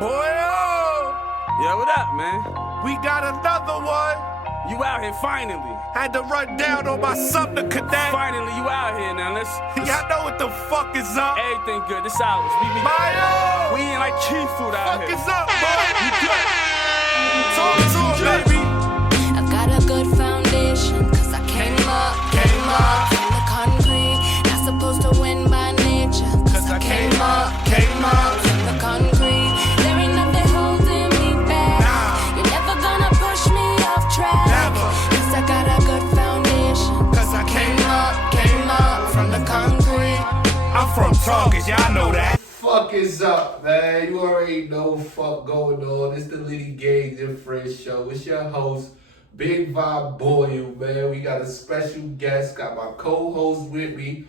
Boy, oh! Yeah, what up, man? We got another one. You out here finally. Had to run down on my Sumner Cadet. Finally, you out here now. Let's Y'all know what the fuck is up. everything good. This ours. Mayo! We ain't like key food out Fuck here. is up, boy? You good? Talk to him, baby. I've got a good foundation, cause I came up from the concrete. Not supposed to win by nature, cause I came up from the concrete. There ain't nothing holding me back. You're never gonna push me off track. Never. Cause I got a good foundation, Cause I came up from the concrete. I'm from Tongas, y'all know that. Fuck is up, man? You already know what fuck going on. It's the Litty Gangs and Friends show. It's your host, Big Vibe Boyle, man. We got a special guest. Got my co-host with me,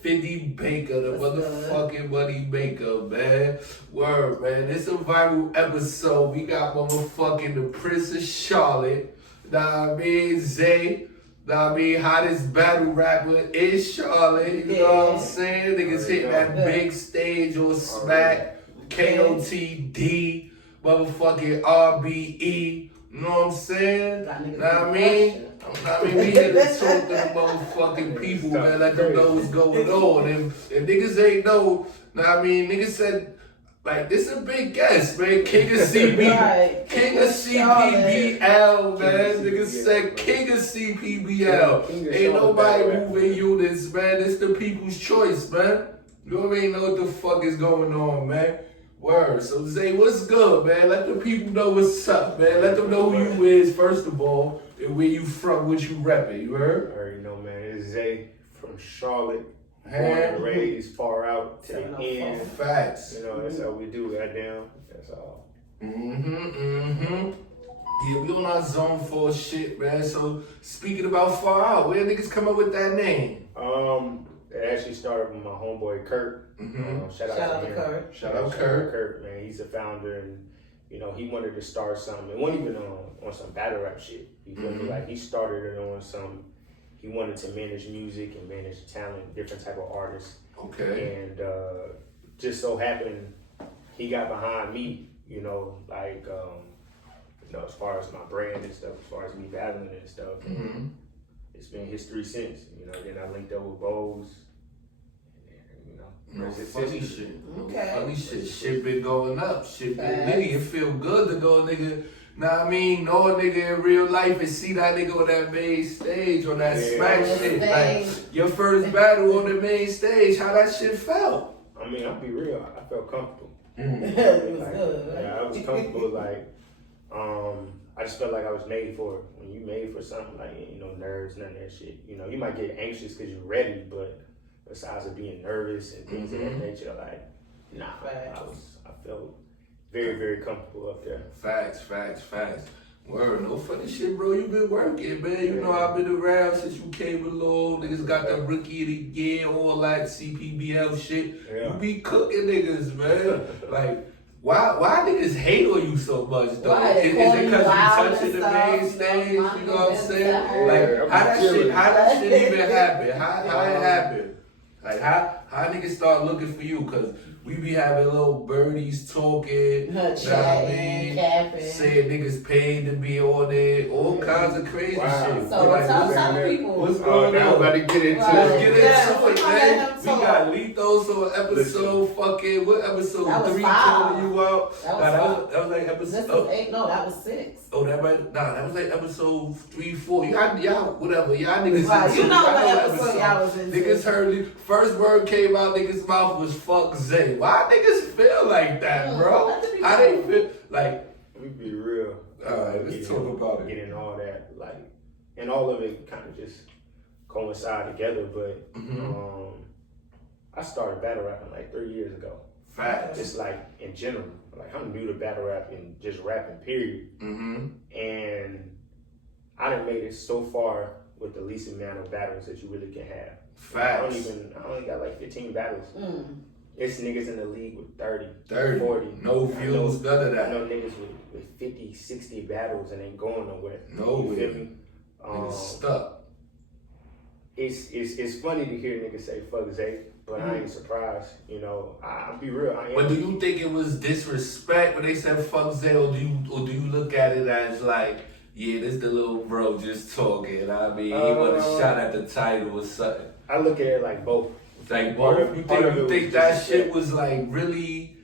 50 Baker, the motherfucking money maker, man. Word, man. It's a viral episode. We got motherfucking the Prince of Charlotte. Nah, I mean, Zay. Nah, I mean, hottest battle rapper in Charlotte. You know what I'm saying? Niggas hit that big stage on Smack, KOTD, motherfucking RBE. You know what I'm saying? Nah, I mean, we here to talk to the motherfucking people, man. Let them know what's going on. If niggas ain't know, nah, I mean, niggas said, like, this a big guest, man. King of King of CPBL, man. Niggas said King of CPBL. Ain't nobody moving units, man. It's the people's choice, man. You already know what the fuck is going on, man. Word. So, Zay, what's good, man? Let the people know what's up, man. Let them know who you is, first of all, and where you from, what you repping, you heard? I already know, man. It's Zay from Charlotte. Born and raised, far out to the end. Facts. You know, that's how we do, goddamn. That's all. Yeah, we on our zone for shit, man. So, speaking about far out, where niggas come up with that name? It actually started with my homeboy Kurt. Shout out to Kurt. Shout out Kurt. Kurt, man. He's a founder, and you know he wanted to start something. It wasn't even on some battle rap shit. You feel me? Like he started it on some. He wanted to manage music and manage talent, different type of artists. Okay. And just so happened, he got behind me. You know, like you know, as far as my brand and stuff, as far as me battling and stuff. It's been history since. You know, then I linked up with Bose. No funny shit. Okay. Funny shit. Shit been going up. Shit been Litty. It feel good to know a nigga. Nah, I mean, know a nigga in real life and see that nigga on that main stage, on that smack shit. Like, your first battle on the main stage, how that shit felt? I mean, I'll be real. I felt comfortable. It was Like, good. yeah, I was comfortable. Like, I just felt like I was made for it. When you made for something, like, you know, nerves, none of that shit. You know, you might get anxious because you're ready, but besides of being nervous and things of that nature, like, nah, I felt very, very comfortable up there. Facts. Word, no funny shit, bro. You been working, man. You know I've been around since you came along. Niggas got the rookie of the year, all that CPBL shit. Yeah. You be cooking niggas, man. Like, why niggas hate on you so much, though? Right, Is it because you loud touching the and main stuff, stage? you know, You know what I'm saying? yeah, Like, how that shit even happen? How it Yeah. happen? Like, how niggas start looking for you? Because we be having little birdies talking, Chatting, capping. saying niggas paid to be on it, all kinds of crazy shit. So Like, tell people. what's going Now I'm on? about to get into Let's it. get into it, man. We got Lethos on episode fucking, what episode? That was 3 5. calling you out. That was That was like This episode. was 8. No, that was 6. Oh, that was like episode 3, 4. Y'all, whatever. Y'all niggas. Right, into you it. know Y'all what episode y'all was into. Niggas heard it. First word came out niggas' mouth was fuck Zay. Why niggas feel like that, bro? How they feel? Like, Let me be real. Alright, let's talk about it. Getting all that, like, and all of it kind of just coincide together. But I started battle rapping like 3 years ago. facts. Just like in general, like I'm new to battle rapping, just rapping, period. And I done made it so far with the least amount of battles that you really can have. Facts. I only got like 15 battles. It's niggas in the league with 30, 40. No views, none of I that. know niggas with 50, 60 battles and ain't going nowhere. Nowhere. You feel me? Niggas stuck. It's funny to hear niggas say fuck Zay, but I ain't surprised. You know, I'll be real. I am. But do you think it was disrespect when they said fuck Zay, or do you look at it as like, yeah, this the little bro just talking? I mean, he want a shot at the title or something. I look at it like both. Like Part both. of- You part of it think was that disrespect. shit was like really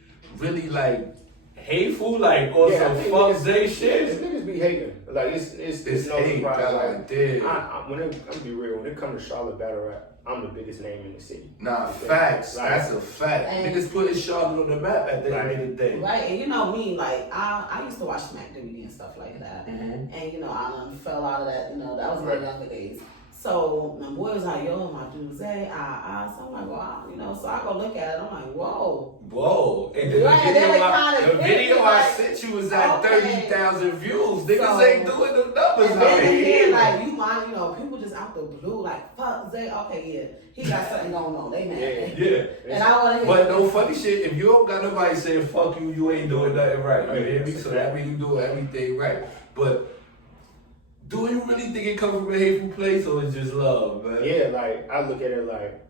like hateful, like or I some think fuck niggas- Zay yeah, shit? Niggas be hating. Like it's no hate, surprise. God Like, damn. I'm gonna be real. When it comes to Charlotte battle rap, I'm the biggest name in the city. Nah, You feel me? facts. Like, That's a fact. And- Niggas putting Charlotte on the map at the end of the day. Right, and you know me, like I used to watch Smack DVD and stuff like that, Mhm. and you know I fell out of that. You know that was my Right. younger days. So my boy was like, "Yo, my dude Zay, so I'm like, wow, you know." So I go look at it. I'm like, "Whoa." Whoa. And then Right, the they video, like I, kinda the fit, video I like, sent you was at okay. 30,000 views. Niggas So- ain't doing the numbers And out then here. again, like you mind, you know, people just out the blue, like fuck Zay. Okay, yeah, he got something going on. They mad. Yeah. And I want to But hear. no funny shit, if you don't got nobody saying fuck you, you ain't doing nothing right. You Right. hear me? So that means you doing everything right. But do you really think it comes from a hateful place or it's just love, man? Yeah, like I look at it like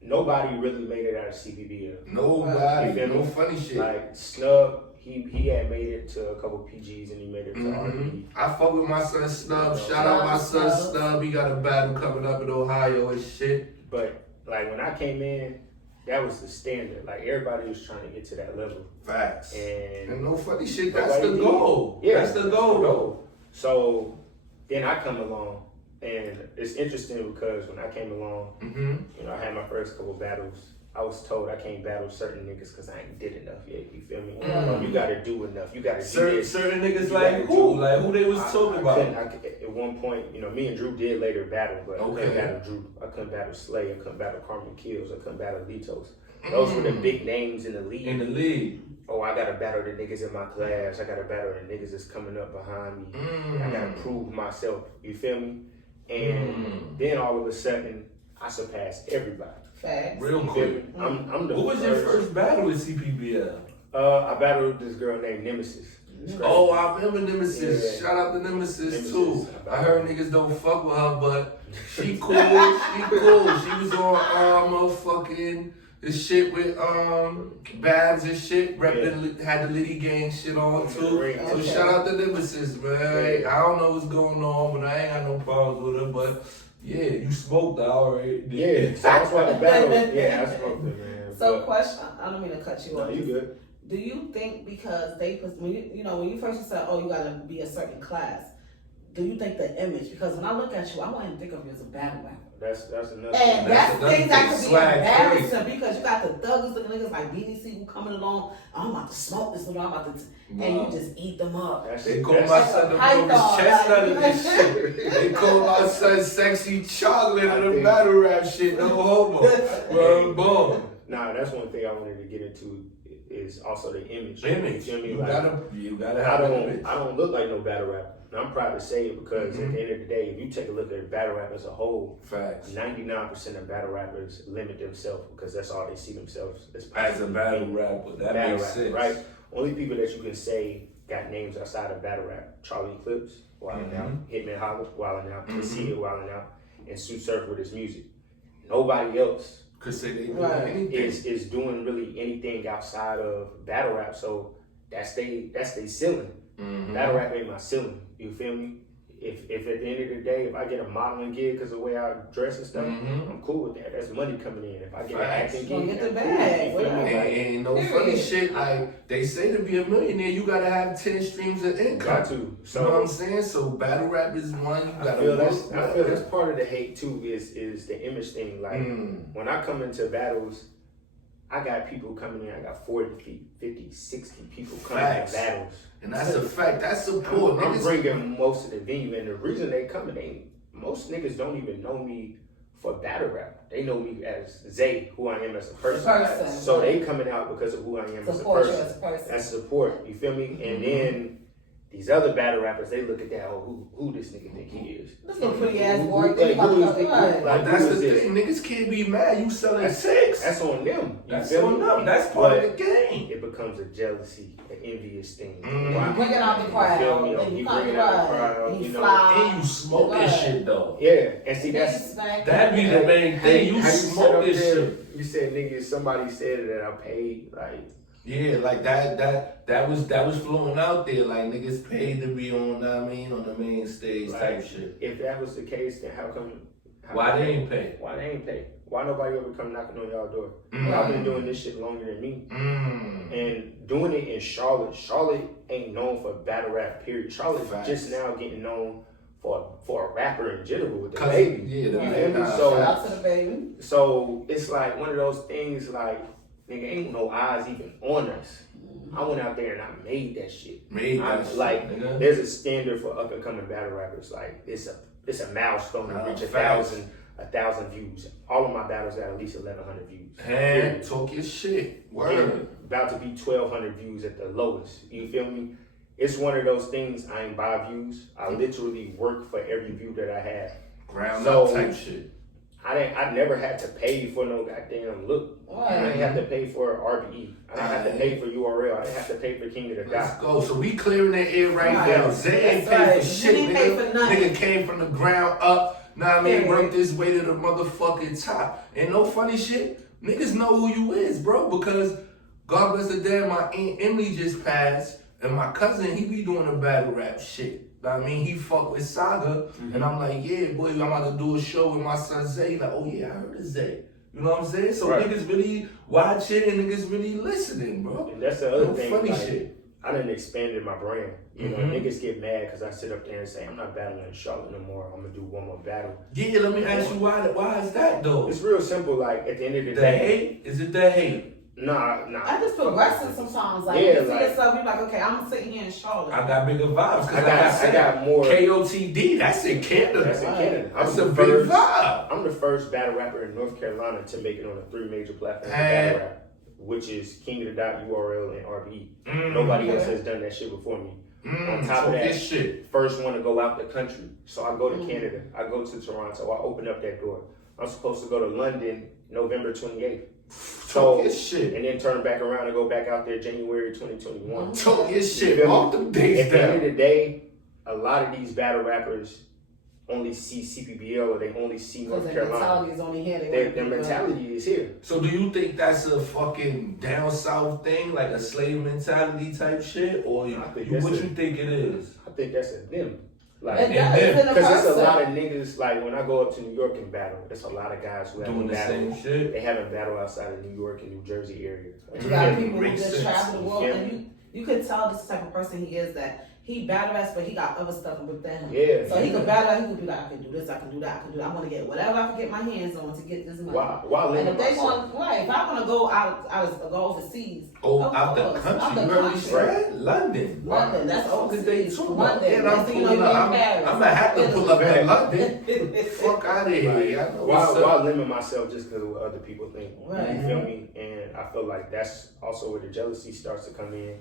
nobody really made it out of CBB. Nobody. You feel me? No funny shit. Like Snub, he had made it to a couple PGs and he made it to R&B. I fuck with my son Snub. You know, Shout out my son Snub. Snub. He got a battle coming up in Ohio and shit. But like when I came in, that was the standard. Like everybody was trying to get to that level. Facts. And And no funny shit. That's nobody the did. goal. Yeah, That's the goal, though. So then I come along, and it's interesting because when I came along, Mm-hmm. you know, I had my first couple battles. I was told I can't battle certain niggas because I ain't did enough yet. You feel me? You gotta do enough. You gotta do this. Certain niggas You like gotta who? do- Like who they was talking about? At one point, you know, me and Drew did later battle, but I Okay. couldn't battle Drew. I couldn't battle Slay. I couldn't battle Carmen Kills. I couldn't battle Litos. Those were the big names in the league. In the league. Oh, I gotta battle the niggas in my class. I gotta battle the niggas that's coming up behind me. I gotta prove myself. You feel me? And then all of a sudden, I surpassed everybody. Facts. Real You feel quick. me? I'm the What was your first battle with CPBL? I battled this girl named Nemesis. Oh, I remember Nemesis. Yeah. Shout out to Nemesis Nemesis. too. I heard niggas don't fuck with her, but she cool. She cool. She was on motherfucking the shit with Babs and shit. Repping had the Litty gang shit on too. Yeah. So shout out to Nemesis, man. Yeah. I don't know what's going on, but I ain't got no problems with her. But yeah, you smoked I already. Yeah, so that's why the battle. Yeah, I smoked it, man. So But- question, I don't mean to cut you no, off. you good. Do you think because they put when you first said, oh, you gotta be a certain class, do you think the image? Because when I look at you, I wouldn't think of you as a battle rapper. That's another. And That's that's another things that thing. could be Swag embarrassing because you got the thuggies looking niggas like BBC who coming along. I'm about to smoke this, I'm about to, and you just eat them up. They call That's- my son the Python, biggest chestnut of like- this shit. They call my son sexy chocolate of the think- battle rap shit. No homo. Word ball. Nah, that's one thing I wanted to get into is also the image. Image. You feel me? You Like, gotta I have an image. don't look like no battle rapper. And I'm proud to say it because at the end of the day, if you take a look at battle rap as a whole, Facts. 99% of battle rappers limit themselves because that's all they see themselves As a battle rapper, that battle makes rap, sense. right? Only people that you can say got names outside of battle rap: Charlie Eclipse, Wildin' Out; Hitman Holla, Wildin' Out; Casilla, Wildin' Out; and Sue Surf with his music. Nobody else Could say they do Right. anything. is doing really anything outside of battle rap. So that's they ceiling. Battle rap ain't my ceiling. You feel me? If at the end of the day, if I get a modeling gig because of the way I dress and stuff, I'm cool with that. That's money coming in. If I get an Facts. acting Gonna gig, get the I'm cool. bag, You feel me? whatever. Like, And no Period. funny shit, like they say to be a millionaire, you gotta have 10 streams of income. got to. You know what So I'm saying? So battle rap is one you I gotta feel work. that's part of the hate too. Is the image thing. Like when I come into battles, I got people coming in. I got 40, 50, 60 people coming Facts. to battles. And that's a fact. That's support. I'm Niggas- bringing most of the venue, and the reason they coming, most niggas don't even know me for battle rap. They know me as Zay, who I am as a person. So they coming out because of who I am Support as you a person. as a person. That's support. You feel me? And then these other battle rappers, they look at that. Oh, who this nigga think he is? This little pretty ass Who- boy. who- Think like, about who the is the- right. like, But that's who the is this? thing. Niggas can't be mad. You selling That's- six. That's on them. You That's feel on me? them. That's part But of the game. It becomes a jealousy, an envious thing. You bring it out the You crowd, feel me? then you You come bring it out the right, crowd, and you you know. fly. And you smoking Right. shit though. Yeah, and see that's That be the main thing. You how you smoke sit up this there shit. You said niggas. Somebody said that I paid like. Yeah, like that was floating out there. Like niggas paid to be on, I mean, on the main stage type shit. If that was the case, then how come? Why they ain't pay? Why they ain't pay? Why nobody ever come knocking on y'all door? Y'all been doing this shit longer than me. And doing it in Charlotte. Charlotte ain't known for battle rap, period. Charlotte's just now getting known for a rapper in general with the baby. Yeah, the baby. So, Shout out to the baby. So it's like one of those things like, nigga, ain't no eyes even on us. I went out there and I made that shit. Nigga. There's a standard for up and coming battle rappers. Like it's a milestone to reach 1,000 views. All of my battles got at least 1,100 views. Hey, talk your shit. Word. And about to be 1,200 views at the lowest. You feel me? It's one of those things. I ain't buy views. I literally work for every view that I have. Ground up type shit. I never had to pay for no goddamn look. I didn't have to pay for RBE. I didn't have to pay for URL. I didn't have to pay for King of the Dot. Let's go. So we clearing the air right now. Zay ain't paid for shit, nigga. Nigga came from the ground up. Know what I mean? Worked his way to the motherfucking top. And no funny shit. Niggas know who you is, bro. Because God bless the dead, my Aunt Emily just passed. And my cousin, he be doing the battle rap shit. I mean, he fuck with Saga, and I'm like, yeah, boy, I'm about to do a show with my son Zay. Like, oh yeah, I heard of Zay. You know what I'm saying? So niggas really watching and niggas really listening, bro. And that's the other thing. Funny like, shit. I done expanded my brand. You know, niggas get mad because I sit up there and say, I'm not battling in Charlotte no more. I'm gonna do one more battle. Yeah, let me ask you why is that though? It's real simple. Like at the end of the The day, hate? Is it the hate? Nah. I just progressive sometimes. Like, Yeah, you see like- yourself, you're like, okay, I'm sitting here in Charlotte. I got bigger vibes because I got more. KOTD. That's in Canada. That's in Canada. That's a big vibe. I'm the first battle rapper in North Carolina to make it on the 3 major platforms of battle rap, which is King of the Dot, URL, and RBE. Nobody else has done that shit before me. On top of that, first one to go out the country. So I go to Canada. I go to Toronto. I open up that door. I'm supposed to go to London November 28th. Talk your shit. And then turn back around and go back out there January 2021. Talk your shit. Off them days At the end of the day, a lot of these battle rappers only see CPBL or they only see North Carolina. Their mentality is only here. Their mentality is here. So do you think that's a fucking down south thing, like a slave mentality type shit, or what you think it is? I think that's a them. Like, because there's a lot of niggas, like when I go up to New York and battle, there's a lot of guys who haven't battled. Same shit. They haven't battled outside of New York and New Jersey area. You got people who just travel the world, and you could tell this type of person he is, that he battle raps, but he got other stuff within him. Yeah. So he could battle, he could be like, I can do this, I can do that, I can do that. I want to get whatever I can get my hands on to get this money. Why and if they want, if I want to go go overseas. Out the country, right? London. London, that's overseas. London. And I'm gonna have to pull up at London. Fuck out of here. Why limit myself just because of what other people think? Right. You feel me? And I feel like that's also where the jealousy starts to come in.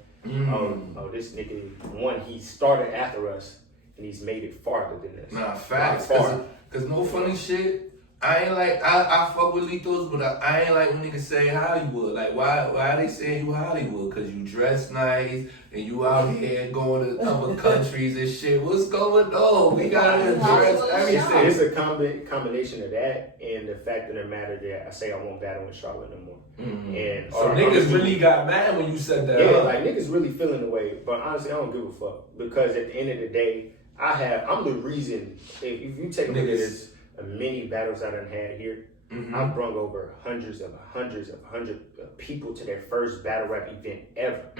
Oh, this nigga, he started after us and he's made it farther than this. Nah, facts. Cause no funny shit. I ain't like, I fuck with Lethos, but I ain't like when niggas say Hollywood. Like, why they saying you Hollywood? Cause you dress nice and you out here going to other countries and shit. What's going on? We gotta address everything. It's a combination of that and the fact of the matter that I say I won't battle in Charlotte no more. And so niggas really got mad when you said that. Yeah, like niggas really feeling the way. But honestly, I don't give a fuck. Because at the end of the day, I'm the reason, if you take a look at this, many battles I done had here, I've brung over hundreds of people to their first battle rap event ever.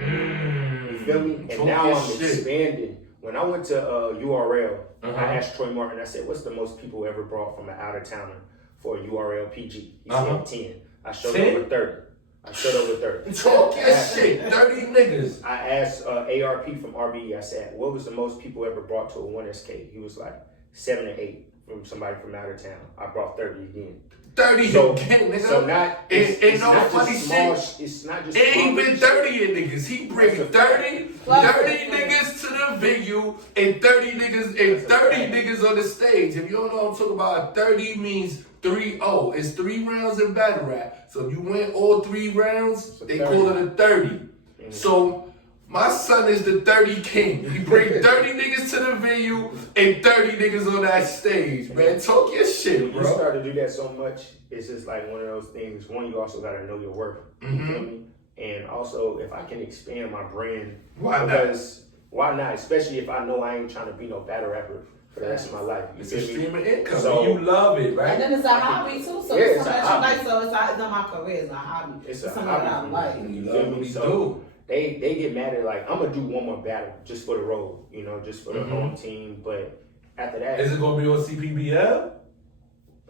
You feel me? And now I'm expanding. When I went to URL, I asked Troy Martin, I said, what's the most people ever brought from an out-of-towner for a URL PG? He said 10. I showed over 30. Talk your shit, 30 niggas. I asked ARP from RBE, I said, what was the most people ever brought to a 1SK? He was like 7 or 8. From somebody from out of town. I brought 30 again. 30 again, nigga. So it's not funny just small, shit. It's not just it ain't been 30 niggas. He bring 30 niggas to the venue and 30 niggas on the stage. If you don't know what I'm talking about, 30 means 3-0. It's 3 rounds in battle rap. So if you win all 3 rounds, they call it a 30. So My son is the 30 king. He bring 30 niggas to the venue and 30 niggas on that stage, man. Talk your shit, You bro. start to do that so much, it's just like one of those things. One, you also gotta know your worth. You feel me? And also, if I can expand my brand, Why not? because why not? Especially if I know I ain't trying to be no battle rapper for the rest of my life. You It's a feel me? stream of income. So- and you love it, right? And then it's a hobby too, so Yeah, it's it's something a that you hobby. like, so it's not my career, it's a hobby. It's a something hobby that I for me. like. And you feel love me? what he So- do. They get mad at like, I'm gonna do one more battle just for the road, just for the Mhm. home team. But after that, Is it gonna be on CPBL?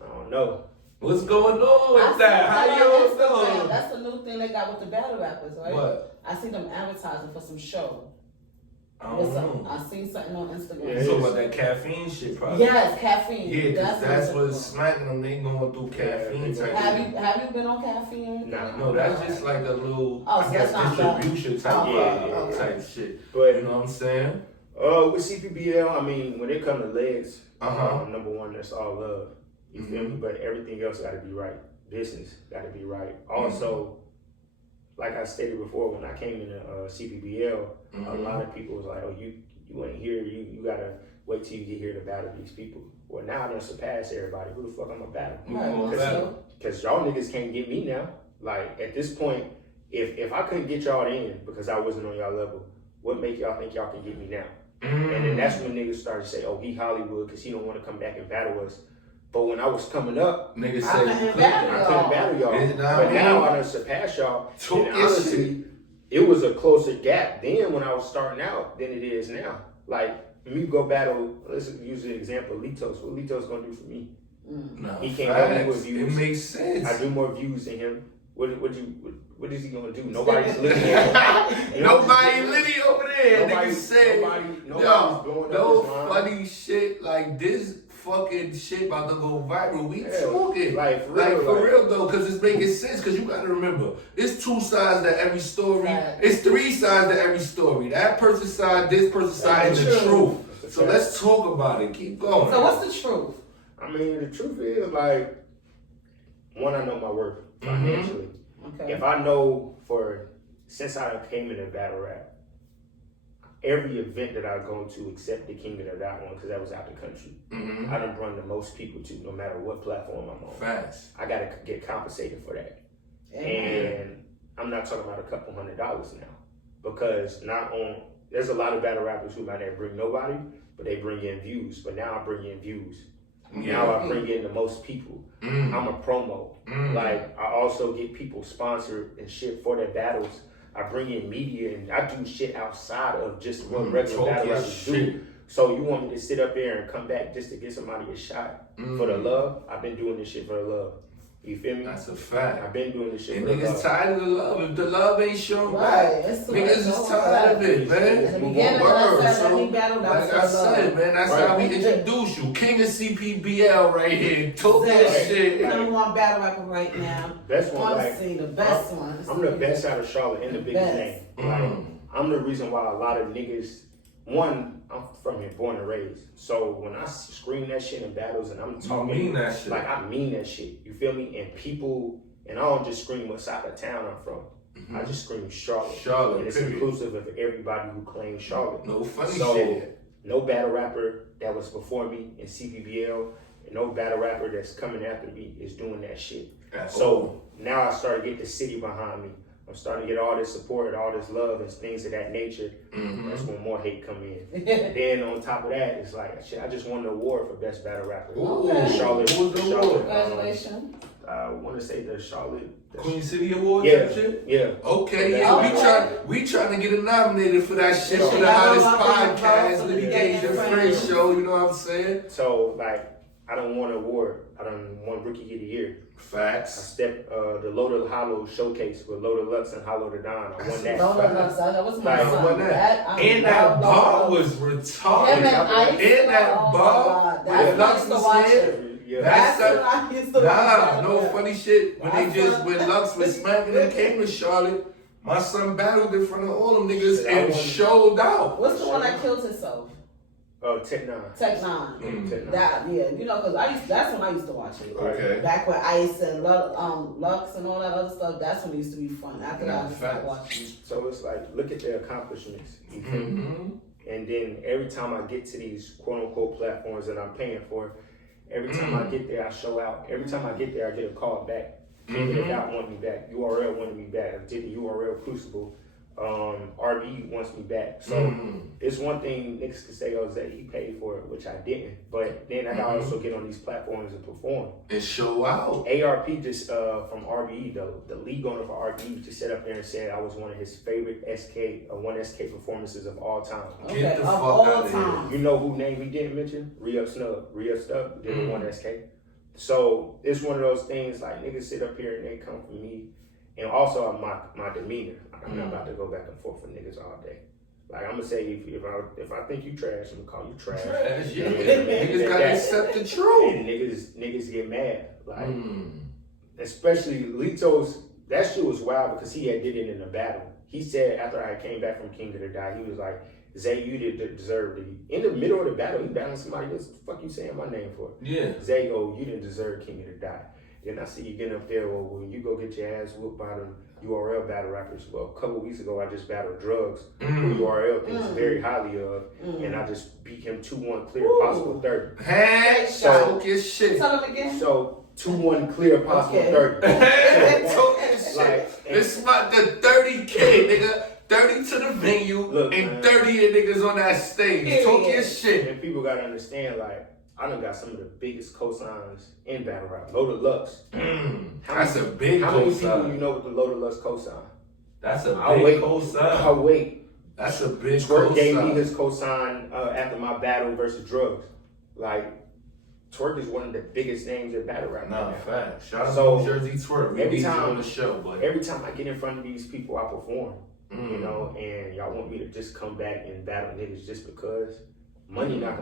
I don't know. What's going on I with see that? How that you on all Instagram. doing? That's the new thing they got with the battle rappers, right? What? I see them advertising for some show. I What's don't up? know. I seen something on Instagram. Yeah, You talking about that caffeine shit, probably? Yes, caffeine. Yeah, cause that's what what's it's smacking them. They going through caffeine Yeah, type for. shit. Have you been on caffeine or anything? Nah. No, that's just like a little, Oh, so I guess, that's not distribution type, Yeah, type shit. But You know what I'm saying? with CPBL, I mean, when it comes to legs, Uh-huh. number one, that's all love. You feel me? But everything else got to be right. Business got to be right. Also, like I stated before, when I came into CPBL, a lot of people was like, "Oh, you ain't here. You gotta wait till you get here to battle these people." Well, now I done surpassed everybody. Who the fuck I'm a battle? Right, Who so- Because y'all niggas can't get me now. Like at this point, if I couldn't get y'all in because I wasn't on y'all level, what make y'all think y'all can get me now? And then that's when niggas started to say, "Oh, he Hollywood because he don't want to come back and battle us." But when I was coming up, Niggas I say couldn't you battle couldn't. I couldn't battle y'all. It's not But me. now I done surpassed y'all. Talk And your honestly, it was a closer gap then when I was starting out than it is now. Like, me go battle, let's use the example of Litos. What Litos gonna do for me? No, He can't help me facts. with views. It makes sense. I do more views than him. What is he gonna do? Nobody's looking at him. Nobody Litty over there. Nobody- Niggas said, nobody's blowing yo, up no his line. funny shit like this. Fucking shit about to go viral. We Yeah, talking like, for like real, for like- real though, because it's making sense. Because you gotta remember, it's two sides to every story. Right. It's three sides to every story. That person's side, this person's side, and the True. truth. That's a So fact. let's talk about it. Keep going. So what's the truth? I mean, the truth is, like, one, I know my worth financially. Okay. If I know since I came into battle rap, every event that I go to except the King of that one, because that was out the country, I done run the most people to, no matter what platform I'm on. Facts. I gotta get compensated for that. Amen. And I'm not talking about a couple $100s now. Because there's a lot of battle rappers who might not bring nobody, but they bring in views. But now I bring in views. Now I bring in the most people. I'm a promo. Like, I also get people sponsored and shit for their battles. I bring in media and I do shit outside of just what regular talk battle your rappers do. So you want me to sit up there and come back just to get somebody a shot for the love? I've been doing this shit for the love. You feel me? That's a fact. I've been doing this shit And for the niggas love. tired of the love. If the love ain't shown Right. back, It's too niggas much. is tired of it, man. In the beginning, when I said let me battle, that like I was for said, love. man, that's Right. how we introduce you. King of CPBL right here. Talk your Exactly. shit. Number one battle rapper right now. Best one, On the like, scene, the best one. I'm the best out of Charlotte and the biggest Best. name. Like, I'm the reason why a lot of niggas, one, I'm from here, born and raised. So when I scream that shit in battles and I'm talking, mean that shit. like I mean that shit. You feel me? And people, and I don't just scream what side of town I'm from. I just scream Charlotte. Charlotte, And it's period. inclusive of everybody who claims Charlotte. No funny So, shit. no battle rapper that was before me in CPBL, and no battle rapper that's coming after me is doing that shit. At So all. now I started to get the city behind me. I'm starting to get all this support, all this love, and things of that nature. That's when more hate come in. Then on top of that, it's like shit. I just won the award for best battle rapper. Ooh, Okay. Charlotte, what was the Charlotte, award? Congratulations. I want to say the Charlotte. Queen City Award Yeah, type shit? yeah. Okay, That's yeah, right. we trying to get it nominated for that shit, Yeah. for the hottest Yeah. podcast, Litty Gage and Yeah. Friends show, you know what I'm saying? So like, I don't want an award. I don't want Rookie of the Year. I Facts. stepped the Loda Hollow showcase with Loda Lux and Hollow the Don. I won that. No, that was my Like, son. What that? I'm And that proud bar of- was Him retarded. and Ice. And that Oh my bar, God. where That's what I Lux used to was watch here. it. Yeah. That's That's what I used to watch. Nah, no Yeah. funny shit. When My they just, son- when Lux was smacking and came to Charlotte, my son battled in front of all them niggas I and won. showed out. What's the one that killed himself? Tech Nine. Tech Nine. Tech Nine. That you know, cause that's when I used to watch it. Okay. Back with Ice and Lux and all that other stuff. That's when it used to be fun. After that, I just stopped watching. So it's like, look at their accomplishments. You feel me? And then every time I get to these quote unquote platforms that I'm paying for, every time I get there, I show out. Every time I get there, I get a call back. King Dot want me back. URL wanted me back. I did the URL Crucible. RB wants me back. So it's one thing niggas can say, oh, Zay, he paid for it, which I didn't. But then I gotta also get on these platforms and perform. And show out. ARP just from RBE though, the lead owner for RBE just sat up there and said I was one of his favorite one SK performances of all time. Okay, Get the of fuck all out of time. here. You know who name he didn't mention? Re-Up Stub did one SK. So it's one of those things like niggas sit up here and they come for me. And also my demeanor. I'm not about to go back and forth with niggas all day. Like I'm gonna say if I think you trash, I'm gonna call you trash. Trash, yeah. And Niggas gotta accept the truth. And niggas get mad. Like especially Lito's, that shit was wild because he had did it in a battle. He said after I came back from King of the Die, he was like, Zay, you didn't deserve it. In the middle of the battle, he battling somebody else. What the fuck you saying my name for? Yeah. Zay, oh, you didn't deserve King of the Die. Then I see you getting up there, well, when you go get your ass whooped by the URL battle rappers. Well, a couple weeks ago, I just battled Drugs, who URL thinks very highly of, and I just beat him 2-1 clear, possible 30. Hey, talk your shit. Tell him again. So 2-1 clear, possible 30. Hey, talk your shit. Like, It's about the 30K, nigga. 30 to the venue, Look, and man. 30 of niggas on that stage. Talk your shit. And people gotta understand, like, I done got some of the biggest cosigns in battle rap. Loaded Lux. That's a big How many people cosign. you know with the Loaded Lux cosign? That's a I'll big wait. cosign. I'll wait. That's a big Twerk gave me cosign. his cosign after my battle versus Drugs. Like, Twerk is one of the biggest names in battle rap. Nah, right now. fact. Shout out So, to Jersey Twerk. We every need you time- on the show, but Every time I get in front of these people, I perform. You know, and y'all want me to just come back and battle niggas just because money not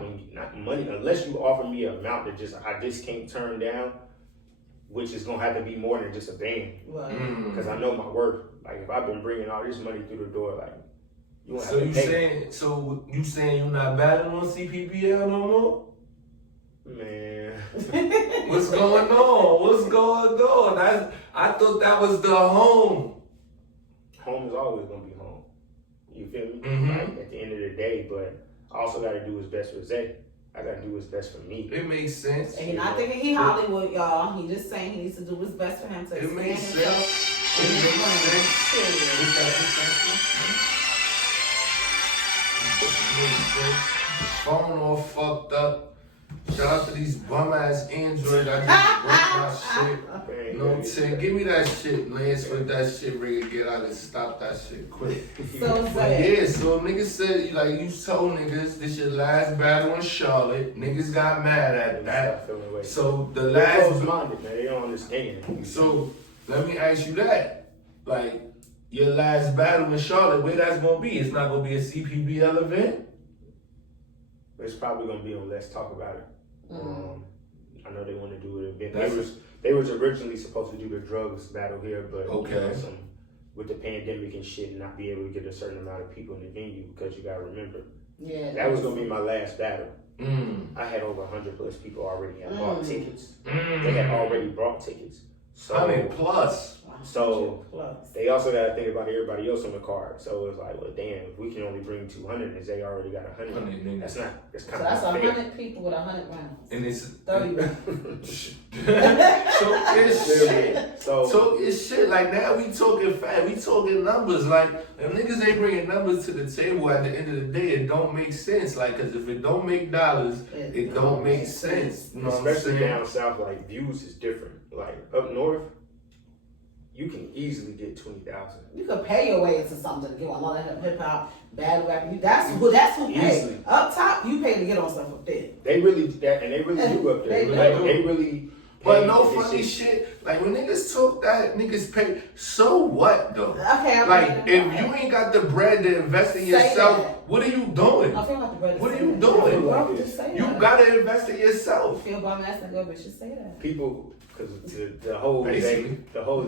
money unless you offer me an amount that I just can't turn down, which is gonna have to be more than just a band. Right. Because I know my worth. Like if I've been bringing all this money through the door, like you won't So have you to pay. saying you're not battling on CPBL no more? Man, What's going on? What's going on? I thought that was the home. home is always gonna be home. You feel me? Mhm. Like at the end of the day, but I also gotta do what's best for Zay. I gotta do what's best for me. It makes sense. And he's not thinking he Hollywood, y'all. He just saying he needs to do what's best for him to It makes expand himself. sense. It makes sense. Phone all fucked up. Shout out to these bum ass Android. I just broke my shit. You know what I'm saying? Give me that shit, Lance, with that shit ready to get out and stop that shit quick. So But Zay, yeah, so niggas said, like you told niggas, this your last battle in Charlotte. Niggas got mad at that. Feeling away. So the They're last. close-minded, man. They don't understand. So let me ask you that. Like, your last battle in Charlotte, where that's gonna be? It's not gonna be a CPBL event? It's probably gonna be on Let's Talk About It. I know they want to do it. That's- They was originally supposed to do the drugs battle here, but Okay. you know, with the pandemic and shit, not be able to get a certain amount of people in the venue because you gotta remember yeah, that was gonna be my last battle. Mm. I had over 100+ people already had bought tickets. They Mm. had already bought tickets. So 100 plus. So- plus. they also got to think about everybody else on the card. So it's like, well, damn, if we can only bring 200 and they already got 100, 100 niggas. that's So kind that's of unfair. 100 people with 100 rounds. And it's 30 rounds. so it's shit. So So it's shit. Like now we talking fat. We talking numbers. Like if niggas ain't bringing numbers to the table at the end of the day, it don't make sense. Like, cause if it don't make dollars, it don't make sense. You know what I'm especially saying? down south, like views is different. Like up north, you can easily get 20,000. You could pay your way into something to get on all that hip hop, battle rap. That's who pay. Easily. Up top, you pay to get on stuff up there. They really do up there. They Like do. they really But pay no for this funny shit. Like when niggas talk that, niggas pay. So what though? Okay, Like if you ain't got the bread to invest in Say yourself, that. what are you doing? I feel like the brother. What are say you that. doing? I feel like just say You that. gotta invest in I yourself. feel bum ass nigga, but just say that. People, because the whole Basically.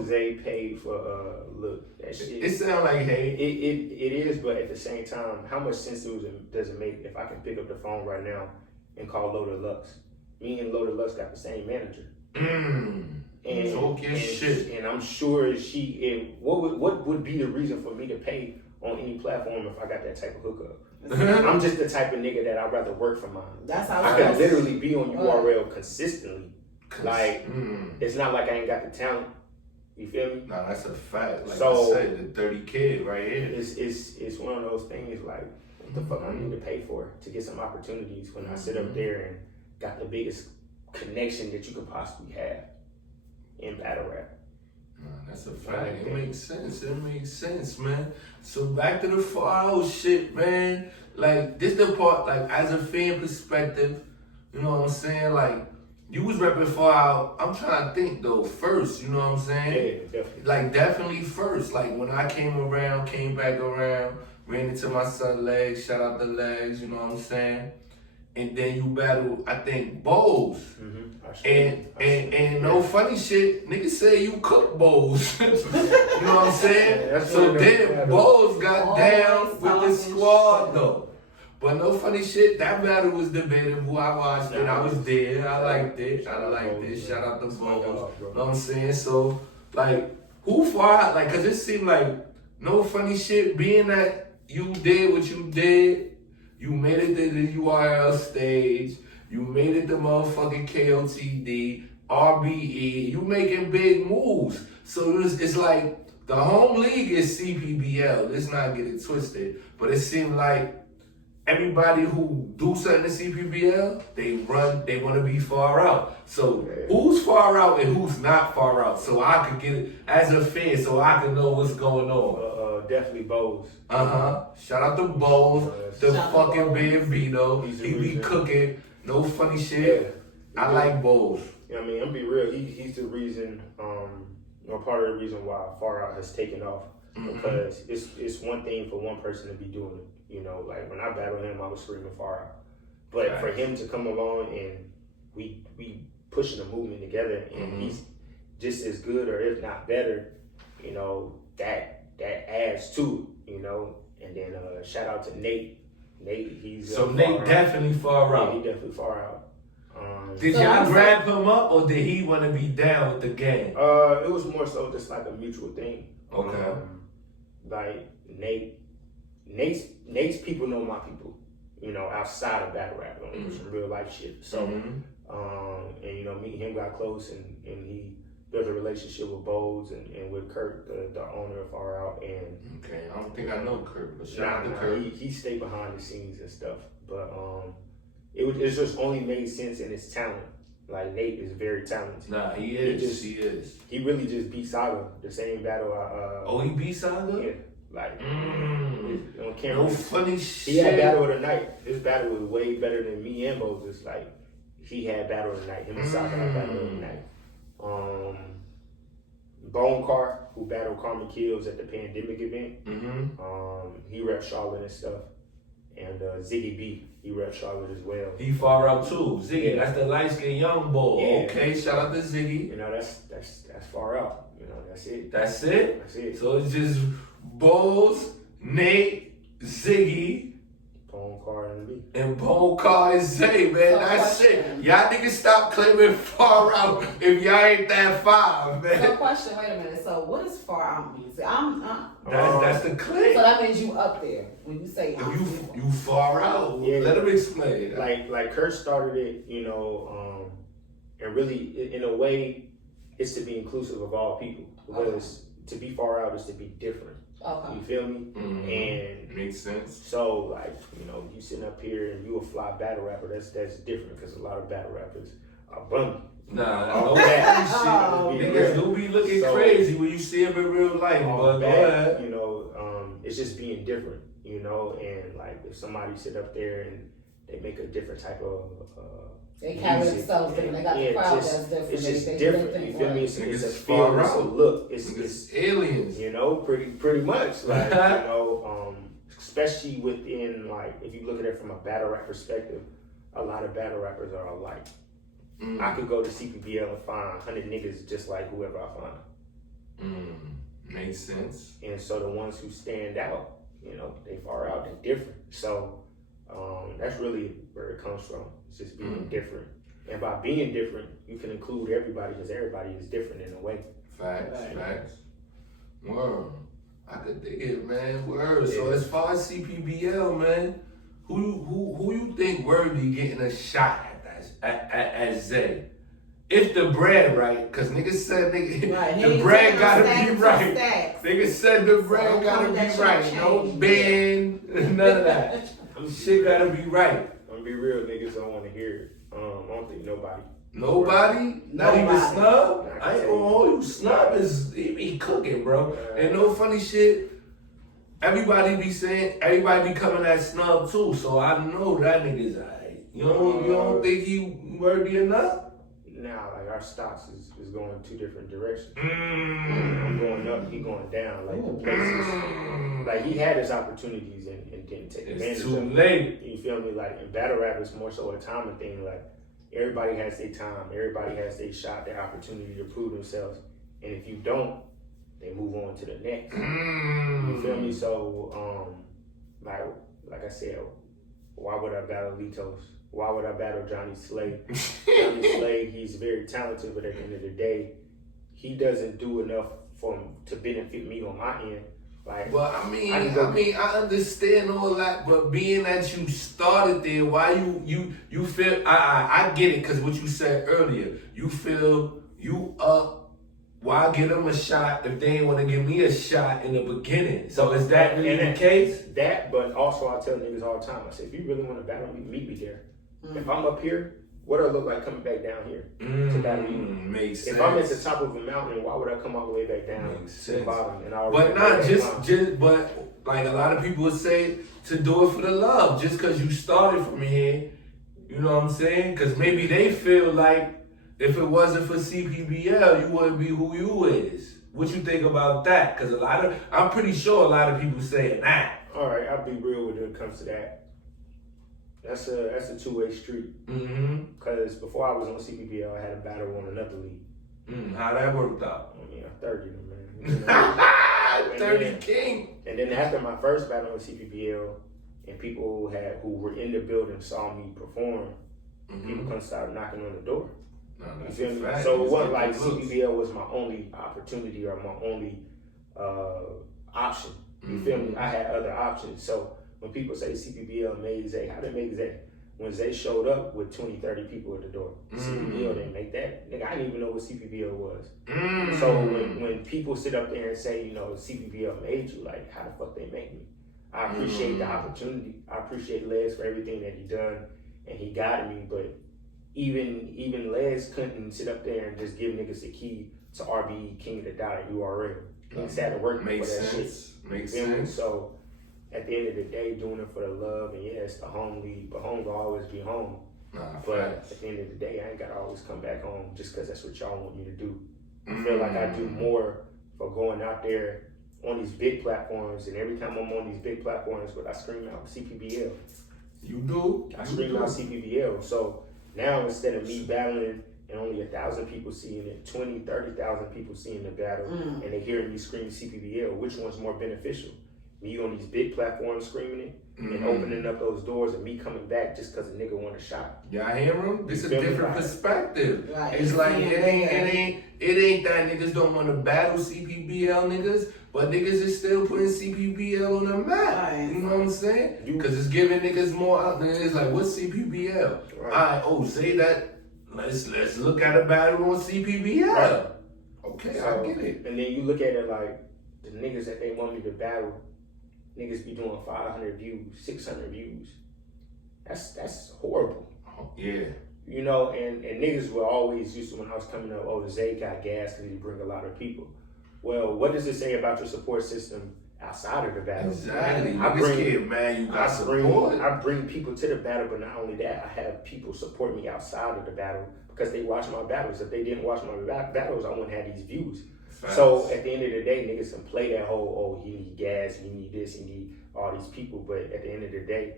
Zay paid for look that shit. It sound like hey. It is, but at the same time, how much sense does it make if I can pick up the phone right now and call Loaded Lux? Me and Loaded Lux got the same manager. And, Talk your shit. And I'm sure what would be the reason for me to pay on any platform if I got that type of hookup? I'm just the type of nigga that I'd rather work for mine. That's how I it can is. literally be on URL consistently. Like, Mm. it's not like I ain't got the talent. You feel me? Nah, that's a fact. Like So- I said, the 30K right here. It's one of those things like, what the fuck I need to pay for to get some opportunities when I sit up there and got the biggest connection that you could possibly have in battle rap. Nah, that's a fact. It makes sense, man. So back to the far out shit, man. Like this the part, like as a fan perspective, you know what I'm saying? Like you was repping far out. I'm trying to think though, first, you know what I'm saying? Yeah, definitely. Like definitely first. Like when I came back around, ran into my son Legs, shout out the Legs, you know what I'm saying? And then you battled, I think, Bowls. And no funny shit, niggas say you cook Bowls. You know what I'm saying? Yeah, that's So one of them then battles. Bowls got Always down with the talking squad shit. though. But no funny shit, that battle was debatable. I watched it, I was there, I liked it. Shout out to Bowls. You know what I'm saying? So, like, who far, like, cause it seemed like no funny shit, being that you did what you did, you made it to the URL stage, you made it to motherfucking KOTD, RBE, you making big moves. So it's like, the home league is CPBL, let's not get it twisted, but it seemed like everybody who do something to CPBL, they want to be far out. So who's far out and who's not far out? So I could get it as a fan, so I can know what's going on. Definitely Bose. Shout out to Bowles, the Shout out to fucking Bowles. big Vito. He's the He be reason. cooking, no funny shit. Yeah. I like Bowles. You know what I mean? I'm be real. He's the reason, or part of the reason why Far Out has taken off. Because it's one thing for one person to be doing it. You know, like when I battled him, I was screaming Far Out. But Right. for him to come along and we pushing the movement together, and he's just as good or if not better, you know, that adds to it, you know. And then shout out to Nate. Nate, he's So far Nate out. definitely far Yeah, out. he definitely Far Out. Did So y'all I'm grab him up or did he want to be down with the gang? It was more so just like a mutual thing. Okay. Like Nate's people know my people, you know, outside of battle rap, on some real life shit. So, and you know, me and him got close, and he built a relationship with Bowles and with Kurt, the owner of Far Out, and Okay, I don't think I know Kurt, but shout out to Kurt. he stayed behind the scenes and stuff. But it's just only made sense in his talent. Like Nate is very talented. Nah, he is. He really just beat Saga the same battle. He beat Saga? Yeah, like on No camera. funny He had shit. battle of the night. His battle was way better than me and Moses. Like he had battle of the night. Him and Saga had battle of the night. Bone Car, who battled Karma Kills at the pandemic event. He repped Charlotte and stuff. And Ziggy B, he repped Charlotte as well. He far out too. Ziggy, Yeah. that's the light skinned young boy. Yeah. Okay, shout out to Ziggy. You know, that's Far Out. You know, that's it. That's it? That's it. So it's just Bowles, Nate, Ziggy, Bone Car and B. and Bone Car and Zay, man. That's it. Y'all niggas stop claiming far out if y'all ain't that five, So man. question, wait a minute. So what does far out mean? See, That's the so claim. that means you up there when you say If you far out, Yeah. let him explain. Like Kurt started it, you know, and really in a way, it's to be inclusive of all people. Because to be far out is to be different. Okay. You feel me? And makes sense. so, like, you know, you sitting up here and you a fly battle rapper. That's different because a lot of battle rappers are bummy. Nah, All no that. Oh, Be niggas real. do be looking So- crazy when you see him in real life, All but go that, ahead. you know, it's just being different, you know, and like if somebody sit up there and they make a different type of They carry music. themselves different. They got the Yeah, crowd just- that's different. It's just They do different. their You thing feel me? right. It's a Niggas feel, far it's a out. look. It's Niggas aliens. you know, pretty much. Like, you know, especially within, like, if you look at it from a battle rap perspective, a lot of battle rappers are alike. I could go to CPBL and find 100 niggas just like whoever I find. Makes sense. And so the ones who stand out, you know, they far out, they're different. So that's really where it comes from. It's just being different. And by being different, you can include everybody because everybody is different in a way. Facts. Word. I could dig it, man. Word. So as far as CPBL, man, who you think worthy getting a shot at Zay? If the bread right, cause niggas said the bread gotta be right. Niggas said the bread gotta be right. No band, none of that. Shit gotta be right. I'm gonna be real, niggas don't want to hear it. I don't think nobody. Nobody? Not even Snub? I ain't gonna hold you. Snub he cooking, bro. And no funny shit. Everybody be coming at Snub too, so I know that nigga's alright. You don't think he worthy enough? Now, like, our stocks is going two different directions. I'm going up, he going down. Like, the places, like, he had his opportunities and didn't take advantage It's of too it. late. You feel me? Like, in battle rap, it's more so a timing thing. Like, everybody has their time. Everybody has their shot, their opportunity to prove themselves. And if you don't, they move on to the next. You feel me? So, like I said, why would I battle Litos? Why would I battle Johnny Slay? Johnny Slay, he's very talented, but at the end of the day, he doesn't do enough to benefit me on my end. Like, Well, I mean, I understand all that, but being that you started there, why you feel I get it, cause what you said earlier, you feel you up. Why give them a shot if they ain't want to give me a shot in the beginning? So is that really the case? That, but also I tell niggas all the time, I say, if you really want to battle me, meet me there. If I'm up here, what do I look like coming back down here to battle you? Makes sense. If I'm at the top of a mountain, why would I come all the way back down Makes to the sense. bottom? And But not but like a lot of people would say to do it for the love, just cause you started from here. You know what I'm saying? Cause maybe they feel like if it wasn't for CPBL, you wouldn't be who you is. What you think about that? Cause I'm pretty sure a lot of people saying that. All right, I'll be real when it comes to that. That's a two-way street. Cause before I was on CPBL, I had a battle on another league. How that worked out? I mean, I 30 them, man. You know? 30 King. And then after my first battle on CPBL, and people who were in the building saw me perform, people couldn't start knocking on the door. You feel me? So it wasn't like CPBL was my only opportunity or my only option. You feel me? I had other options. So when people say CPBL made Zay, how they make Zay? When Zay showed up with 20, 30 people at the door, CPBL didn't make that. Nigga, I didn't even know what CPBL was. So when people sit up there and say, you know, CPBL made you, like, how the fuck they make me? I appreciate the opportunity. I appreciate Les for everything that he done, and he guided me, but even Les couldn't sit up there and just give niggas the key to RBE, King of the Dot, and URL. Niggas had to work for that shit. Makes sense. So at the end of the day, doing it for the love, and yeah, it's the home league, but home will always be home. But at the end of the day, I ain't gotta always come back home just because that's what y'all want me to do. I feel like I do more for going out there on these big platforms, and every time I'm on these big platforms, but I scream out CPBL. You do? I scream out CPBL. So now instead of me battling and only 1,000 people seeing it, 20, 30,000 people seeing the battle, and they hearing me scream CPBL, which one's more beneficial? Me on these big platforms screaming it, and opening up those doors, and me coming back just because a nigga want a shot. Y'all hear him? This is a different perspective. Right. It's like it ain't that niggas don't want to battle CPBL niggas, but niggas is still putting CPBL on the map. Right. You know what I'm saying? Because it's giving niggas more out there. It's like, what's CPBL? Right. Say that. Let's look at a battle on CPBL. Right. Okay, So, I get it. And then you look at it like the niggas that they want me to battle, niggas be doing 500 views, 600 views. That's horrible. Yeah. You know, and niggas were always used to, when I was coming up, Zay got gas because he bring a lot of people. Well, what does it say about your support system outside of the battle. Exactly. I Niggas bring- get mad you got support. I bring people to the battle, but not only that, I have people support me outside of the battle because they watch my battles. If they didn't watch my battles, I wouldn't have these views. Facts. So at the end of the day, niggas can play that whole, oh, you need gas, you need this, you need all these people. But at the end of the day,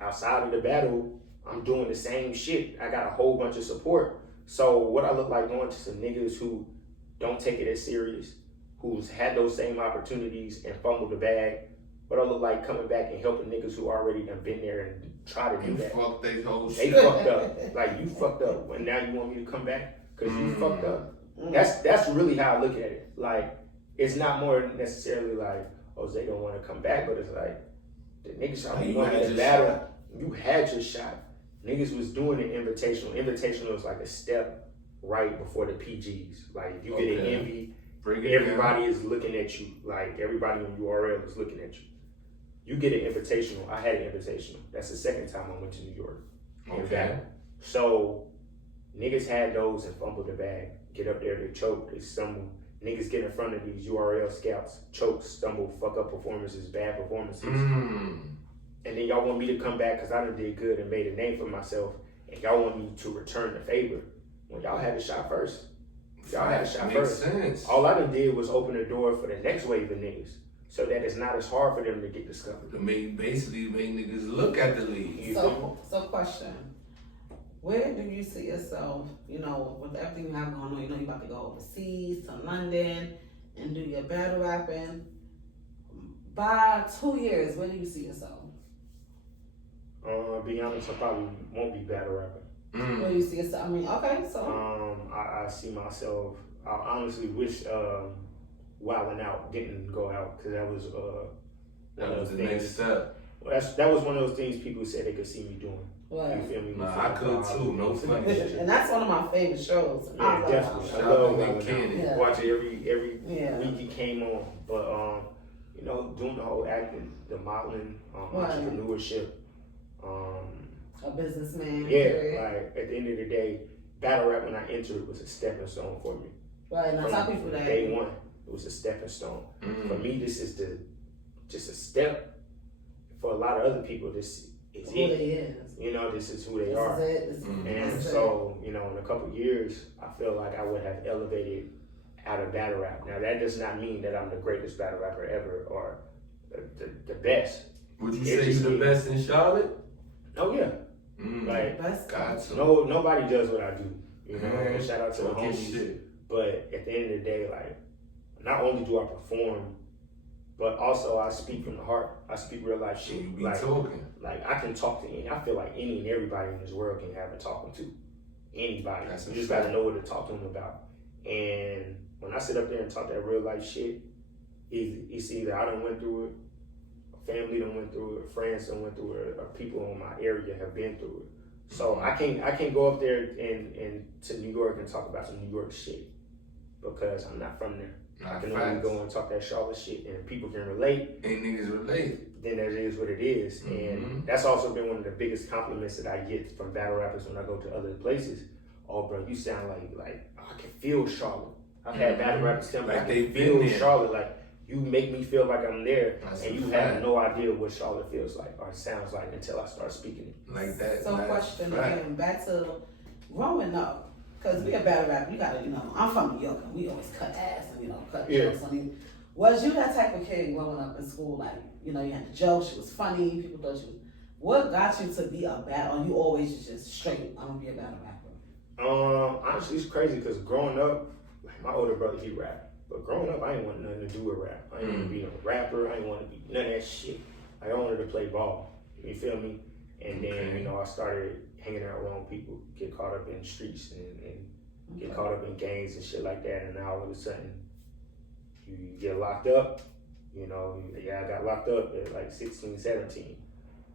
outside of the battle, I'm doing the same shit. I got a whole bunch of support. So what I look like going to some niggas who don't take it as serious, who's had those same opportunities and fumbled the bag, what I look like coming back and helping niggas who already done been there and try to do You that. fuck they whole They shit. fucked up. Like, you fucked up. And now you want me to come back? Because you Mm. fucked up. That's really how I look at it. Like, it's not more necessarily like, oh, they don't want to come back, but it's like, the niggas Like, already you wanted had the your battle. shot. You had your shot. Niggas was doing the invitational. Invitational was like a step right before the PGs. Like, if you get an Okay. envy, Bring it everybody is looking at you. Like, everybody on URL is looking at you. You get an invitational. I had an invitational. That's the second time I went to New York. down. in Okay. battle. So niggas had those and fumbled the bag. Get up there, they choke, they stumble. Niggas get in front of these URL scouts, choke, stumble, fuck up performances, bad performances. Mm. And then y'all want me to come back because I done did good and made a name for myself. And y'all want me to return the favor when y'all had a shot first. Y'all had a shot Makes first. sense. All I done did was open the door for the next wave of niggas so that it's not as hard for them to get discovered. To make niggas look at the league. You feel me? So question. Where do you see yourself, you know, with everything you have going on, you know, you about to go overseas to London and do your battle rapping. By 2 years, where do you see yourself? Be honest, I probably won't be battle rapping. Where do you see yourself? I mean, okay, so. I see myself. I honestly wish Wildin' Out didn't go out because that was That one was of the those next things. step. Well, that was one of those things people said they could see me doing. Right. You feel me? Nah, I could too, no funny shit. And that's one of my favorite shows. Yeah, I love definitely. that. I love Shout out Wildin' to Out. Kenny. Yeah. Watch it every Yeah. week he came on, but you know, doing the whole acting, the modeling, Right. entrepreneurship. A businessman. Yeah, period. like at the end of the day, battle rap when I entered was a stepping stone for me. Right, and I tell people From that. day one, it was a stepping stone. For me, this is just a step. For a lot of other people, this is Who it. they is. You know, this is who they This are. is it. This And is it. so, you know, in a couple years, I feel like I would have elevated out of battle rap. Now, that does not mean that I'm the greatest battle rapper ever or the best. Would you It say you just the means- best in Charlotte? Oh yeah, Like, That's got to. nobody does what I do. You know, Man, shout out to the talking homies. shit. But at the end of the day, like, not only do I perform, but also I speak from the heart. I speak real life shit. You be Like, talking. like I can talk to any. I feel like any and everybody in this world can have a talking to. Anybody. That's You a just fact. gotta know what to talk to them about. And when I sit up there and talk that real life shit, it's either I done went through it, family done went through it, friends done went through it, or people in my area have been through it. So I can't go up there and to New York and talk about some New York shit because I'm not from there. I Not can only facts. go and talk that Charlotte shit, and if people can relate, Ain't niggas relate. then that is what it is. Mhm. And that's also been one of the biggest compliments that I get from battle rappers when I go to other places. Oh, bro, you sound like I can feel Charlotte. I've had battle rappers tell me Like I they can been feel there. Charlotte. Like you make me feel like I'm there, That's and a you fact. have no idea what Charlotte feels like or sounds like until I start speaking it. Like that. So that's question fact. again, back to growing up. Cause we a battle rapper, you gotta, you know, I'm from New York and we always cut ass and, you know, cut Yeah. jokes on you. Was you that type of kid growing up in school? Like, you know, you had the jokes, she was funny, people thought you was, what got you to be a battle, or you always just straight, I'm gonna be a battle rapper? Honestly, it's crazy because growing up, like my older brother, he rap. But growing up, I ain't want nothing to do with rap. I ain't want to be no rapper. I ain't want to be none of that shit. Like, I wanted to play ball. You feel me? And then, Okay. you know, I started hanging out with wrong people, get caught up in streets and get caught up in gangs and shit like that. And now all of a sudden, you get locked up. You know, I got locked up at like 16, 17.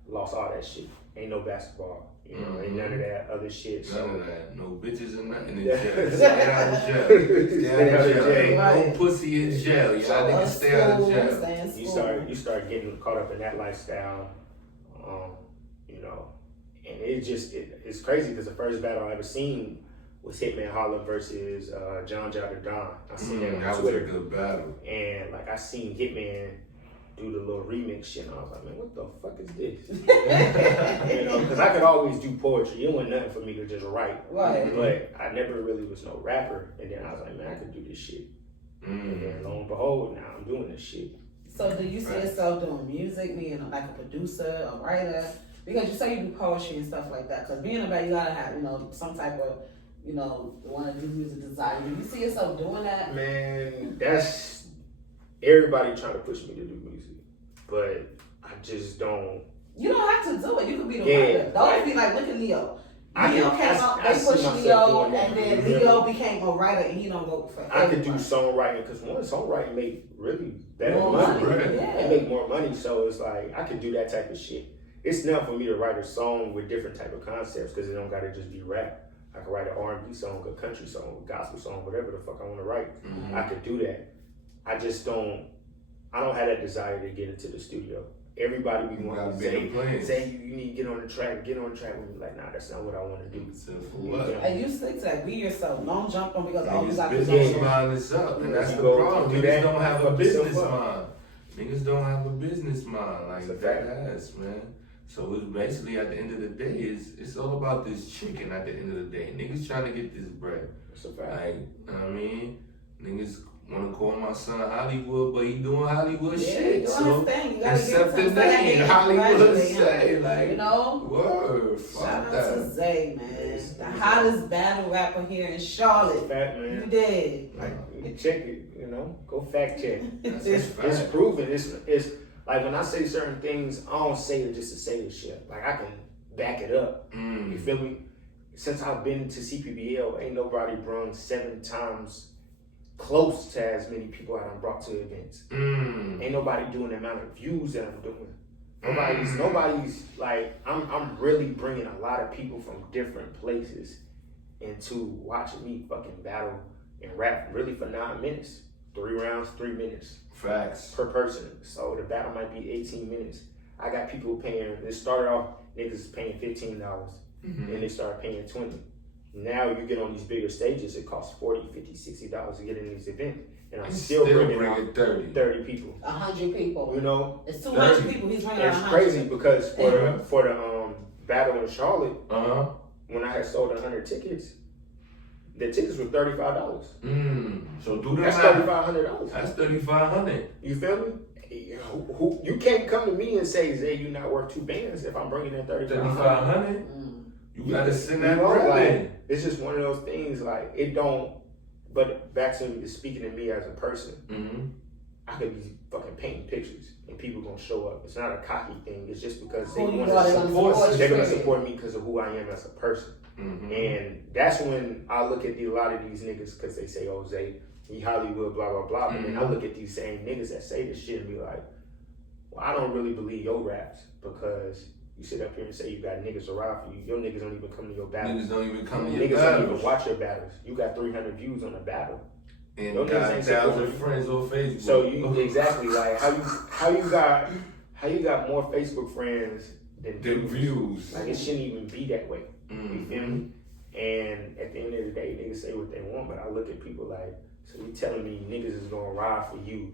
Lost all that shit. Ain't no basketball. You know, ain't none of that other shit. None So of that. No bitches and nothing in Yeah. jail. Stay out of jail. Stay out of jail. Right. No pussy in jail. Y'all So, niggas stay out of jail. Stay in you school. start getting caught up in that lifestyle, you know, and it's crazy because the first battle I ever seen was Hitman Holla versus John Jada Don. I seen that on That was a Twitter, good battle. and like I seen Hitman do the little remix shit. And I was like, man, what the fuck is this? You know, because I could always do poetry. It wasn't nothing for me to just write. Right. But I never really was no rapper. And then I was like, man, I could do this shit. And then lo and behold, now I'm doing this shit. So do you see yourself doing music, being like a producer, a writer? Because you say you do poetry and stuff like that. Because being a band, you gotta have, some type of, want to do music design. Do you see yourself doing that? Man, that's everybody trying to push me to do music, but I just don't. You don't have to do it. You could be the writer. Don't be like, look at Leo. Leo came out, they pushed Leo, and then Leo became a writer, and he don't go for I could do songwriting, because songwriting make really better more money. Yeah. It make more money, so it's like, I could do that type of shit. It's enough for me to write a song with different type of concepts, because it don't gotta just be rap. I could write an R&B song, a country song, a gospel song, whatever the fuck I want to write. I could do that. I just don't have that desire to get into the studio. Everybody be wanting to say you need to get on the track with me. Like, nah, that's not what I want to do. So for what? And you stick to that. Be yourself. Don't jump on because Niggas you got business mind is up, and that's the problem. Niggas don't have a business mind. Niggas don't have a business mind like that ass, man. So it's basically at the end of the day, it's all about this chicken at the end of the day. Niggas trying to get this bread. That's a fact. Like, you know what I mean? Niggas want to call my son Hollywood, but he doing Hollywood shit. So accept the name, Hollywood say. Like, word, fuck shout that. out to Zay, man. The hottest battle rapper here in Charlotte. Fact, man. You did. Like, you check it, go fact check. It's proven. It's like when I say certain things, I don't say it just to say this shit. Like, I can back it up. You feel me? Since I've been to CPBL, ain't nobody brung 7 times close to as many people I done brought to events. Ain't nobody doing the amount of views that I'm doing. Nobody's like, I'm really bringing a lot of people from different places into watching me fucking battle and rap really for 9 minutes. 3 rounds, 3 minutes. Facts. Per person. So the battle might be 18 minutes. I got people paying, it started off, niggas paying $15, and they started paying $20. Now you get on these bigger stages, it costs $40, $50, $60 to get in these events. And I'm still bringing out 30 people. 100 people. You know? It's 200 people. He's bringing out 100. It's crazy because for the battle in Charlotte, when I had sold 100 tickets, the tickets were $35. So do that's $3,500. That's $3,500. You feel me? You can't come to me and say, Zay, you're not worth 2 bands if I'm bringing in $3,500. You gotta send that bread. It's just one of those things, like, it don't, but back to speaking to me as a person, I could be fucking painting pictures and people gonna show up. It's not a cocky thing, it's just because they want to support, they're gonna support me because of who I am as a person. And that's when I look at a lot of these niggas, because they say, oh, Zay, he Hollywood, blah, blah, blah. But then I look at these same niggas that say this shit and be like, well, I don't really believe your raps, because you sit up here and say you got niggas around for you. Your niggas don't even come to your battles. Niggas don't even come to your niggas battles. don't even watch your battles. You got 300 views on a battle. And you got 1,000 friends on Facebook. So you exactly like how you got more Facebook friends than views. Like, it shouldn't even be that way. You feel me? And at the end of the day, niggas say what they want, but I look at people like, so you telling me niggas is gonna ride for you,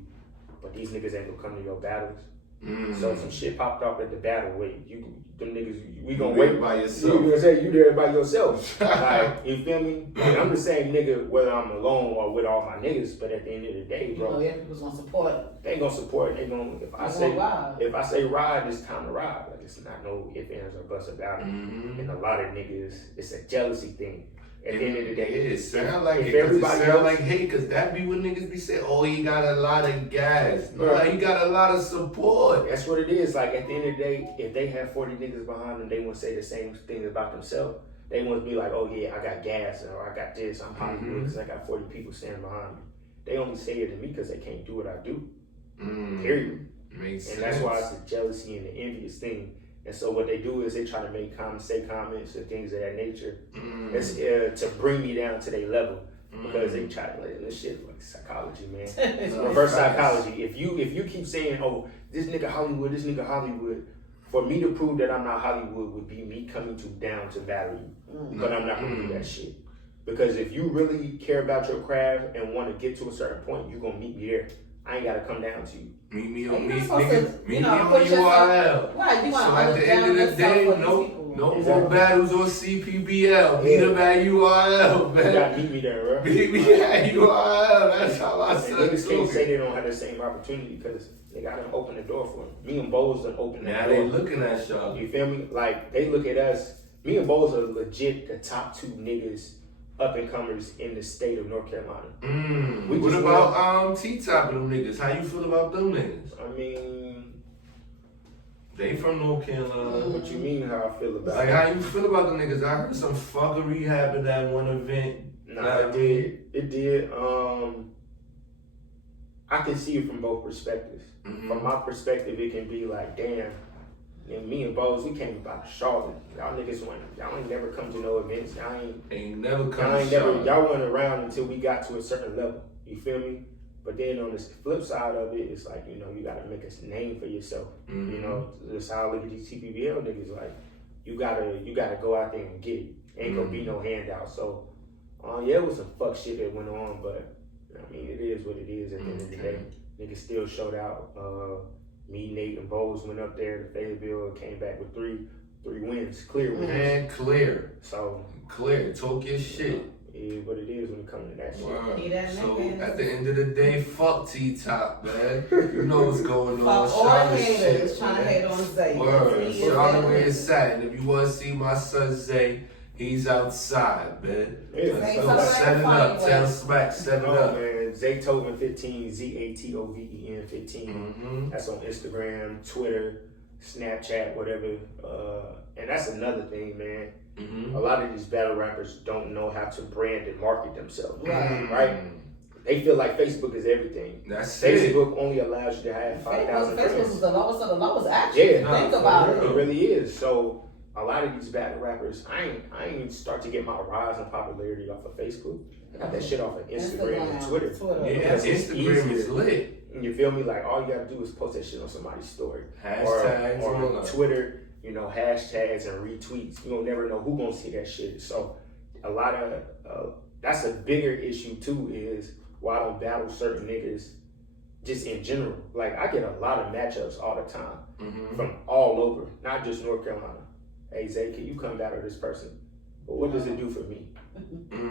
but these niggas ain't gonna come to your battles? So some shit popped off at the battle. Wait, them niggas, we gonna wait by yourself. You gonna say you there by yourself? Like, you feel me? Like, I'm the same nigga whether I'm alone or with all my niggas. But at the end of the day, bro, people's gonna support. They gonna support. They gonna if I say ride, it's time to ride. Like, it's not no ifs, ands, or buts about it. And a lot of niggas, it's a jealousy thing. At the end of the day, it sound like it. Everybody sound like hate, cause that be what niggas be saying. Oh, he got a lot of gas. No, he got a lot of support. That's what it is. Like, at the end of the day, if they have 40 niggas behind them, they won't say the same thing about themselves. They won't be like, oh yeah, I got gas, or I got this. I'm Hollywood because I got 40 people standing behind me. They only say it to me because they can't do what I do. Period. Makes sense. And that's why it's the jealousy and the envious thing. And so what they do is they try to make comments and things of that nature. It's to bring me down to their level, because they try to like this shit like psychology, man. It's reverse psychology. If you keep saying, oh, this nigga Hollywood, for me to prove that I'm not Hollywood would be me coming down to battle you. But I'm not gonna do that shit. Because if you really care about your craft and want to get to a certain point, you're gonna meet me there. I ain't gotta come down to you. Meet me You're on not supposed to, me you know, on put the yourself- URL. Right, you So want at the end of the day, no Exactly. more battles on CPBL. Meet them at URL, You gotta man. meet me there, bro. Meet me at URL. That's how I And said niggas can't say it. they don't have the same opportunity because they gotta open the door for them. Me and Bowles done opened the Now door. they looking at y'all. You feel me? Like, they look at us. Me and Bowles are legit the top 2 niggas up and comers in the state of North Carolina. We What just about T-Top and them niggas? How you feel about them niggas? I mean, They from North Carolina. what you mean how I feel about Like, it? how you feel about them niggas? I heard some fuckery happened at one event. Nah, it did. It did. I can see it from both perspectives. From my perspective, it can be like, damn. And me and Bose, we came about Charlotte. Y'all niggas y'all ain't never come to no events. Y'all ain't never come y'all to ain't never, Charlotte. y'all weren't around until we got to a certain level. You feel me? But then on the flip side of it, it's like, you know, you gotta make a name for yourself. You know, that's how I look at these TPBL niggas. Like, you gotta go out there and get it. Ain't gonna be no handout. So, yeah, it was some fuck shit that went on, but I mean, it is what it is at the end of the day. Niggas still showed out. Me, Nate, and Bowles went up there to Fayetteville and came back with three wins, clear wins. Man, clear. So, Clear. Talk your shit. it is what it is when it comes to that shit. Word. He that So nigga. at the end of the day, fuck T-Top, man. You know what's going on. Fuck all Charlotte haters shit, trying to man. hate on Zay. Word. He is Charlotte that where nigga. it's at. And if you want to see my son Zay, he's outside, man. Yeah, Zay, So tell him set it how to up. find Tell you. Smack, set it Oh up. man, Zaytoven 15, ZATOVEN 15. Mm-hmm. That's on Instagram, Twitter, Snapchat, whatever. And that's another thing, man. Mm-hmm. A lot of these battle rappers don't know how to brand and market themselves. Right. Right? They feel like Facebook is everything. That's it. Facebook only allows you to have 5,000 Facebook friends. was the lowest of the lowest action. Yeah, Think nah, about for it. real. It really is. So a lot of these battle rappers, I ain't start to get my rise in popularity off of Facebook. I got that shit off of Instagram and Twitter. Yeah, Because it's Instagram is easier. lit. You feel me? Like, all you gotta do is post that shit on somebody's story. Hashtags, or all on that. Twitter, you know, hashtags and retweets. You don't never know who gonna see that shit. So a lot of, that's a bigger issue too, is why I don't battle certain niggas just in general. Like, I get a lot of matchups all the time from all over, not just North Carolina. Hey Zay, can you come battle this person? But what does it do for me?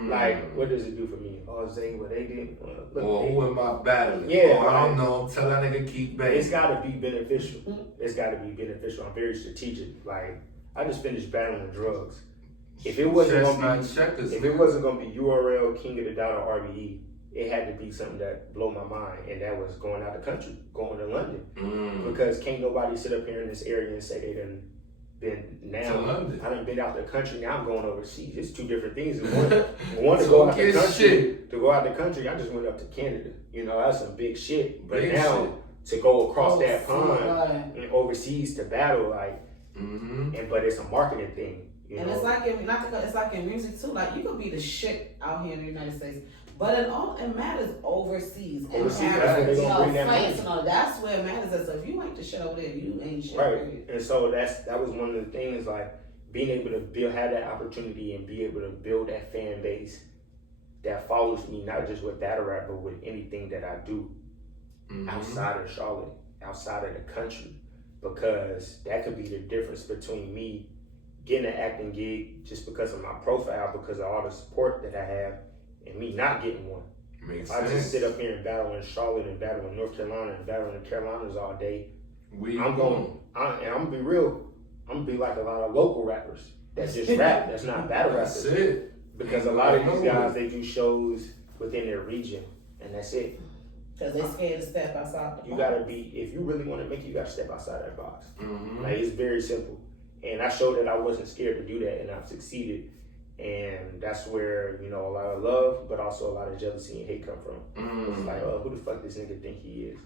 Like, what does it do for me? Oh, Zay, what they did? Look, Or who am I battling? Yeah, Oh, I don't right. know. Tell that nigga keep banging. It's got to be beneficial. It's got to be beneficial. I'm very strategic. Like, I just finished battling drugs. If it wasn't gonna be, checkers. if it wasn't gonna be URL, King of the Dot, or RBE, it had to be something that blow my mind, and that was going out the country, going to London, because can't nobody sit up here in this area and say they done been now. To London. I done been out the country. Now I'm going overseas. It's two different things. One to go out the Talk your country. shit. To go out the country, I just went up to Canada. You know, that's some big shit. But Big now shit. to go across that Overseas, pond right. and overseas to battle, like, but it's a marketing thing. You And know? it's like in it's like in music too. Like, you could be the shit out here in the United States, but it matters overseas. In Overseas, Paris, that's where they you gonna know, bring that France money. and all. That's where it matters. So if you ain't the shit over there, you ain't shit. Right. Period. And so that was one of the things, like, being able to have that opportunity and be able to build that fan base that follows me, not just with battle rap, but with anything that I do outside of Charlotte, outside of the country, because that could be the difference between me getting an acting gig just because of my profile, because of all the support that I have, and me not getting one. Makes If I sense. just sit up here and battle in Charlotte and battle in North Carolina and battle in the Carolinas all day, I'm gonna be real. I'm gonna be like a lot of local rappers that just rap. That's not battle rappers. That's it. Because a lot of these guys, they do shows within their region, and that's it. Because they scared to step outside the You box. gotta be, if you really want to make it, you gotta step outside that box. Mm-hmm. Like, it's very simple. And I showed that I wasn't scared to do that, and I've succeeded. And that's where, you know, a lot of love, but also a lot of jealousy and hate come from. It's like, oh, who the fuck this nigga think he is?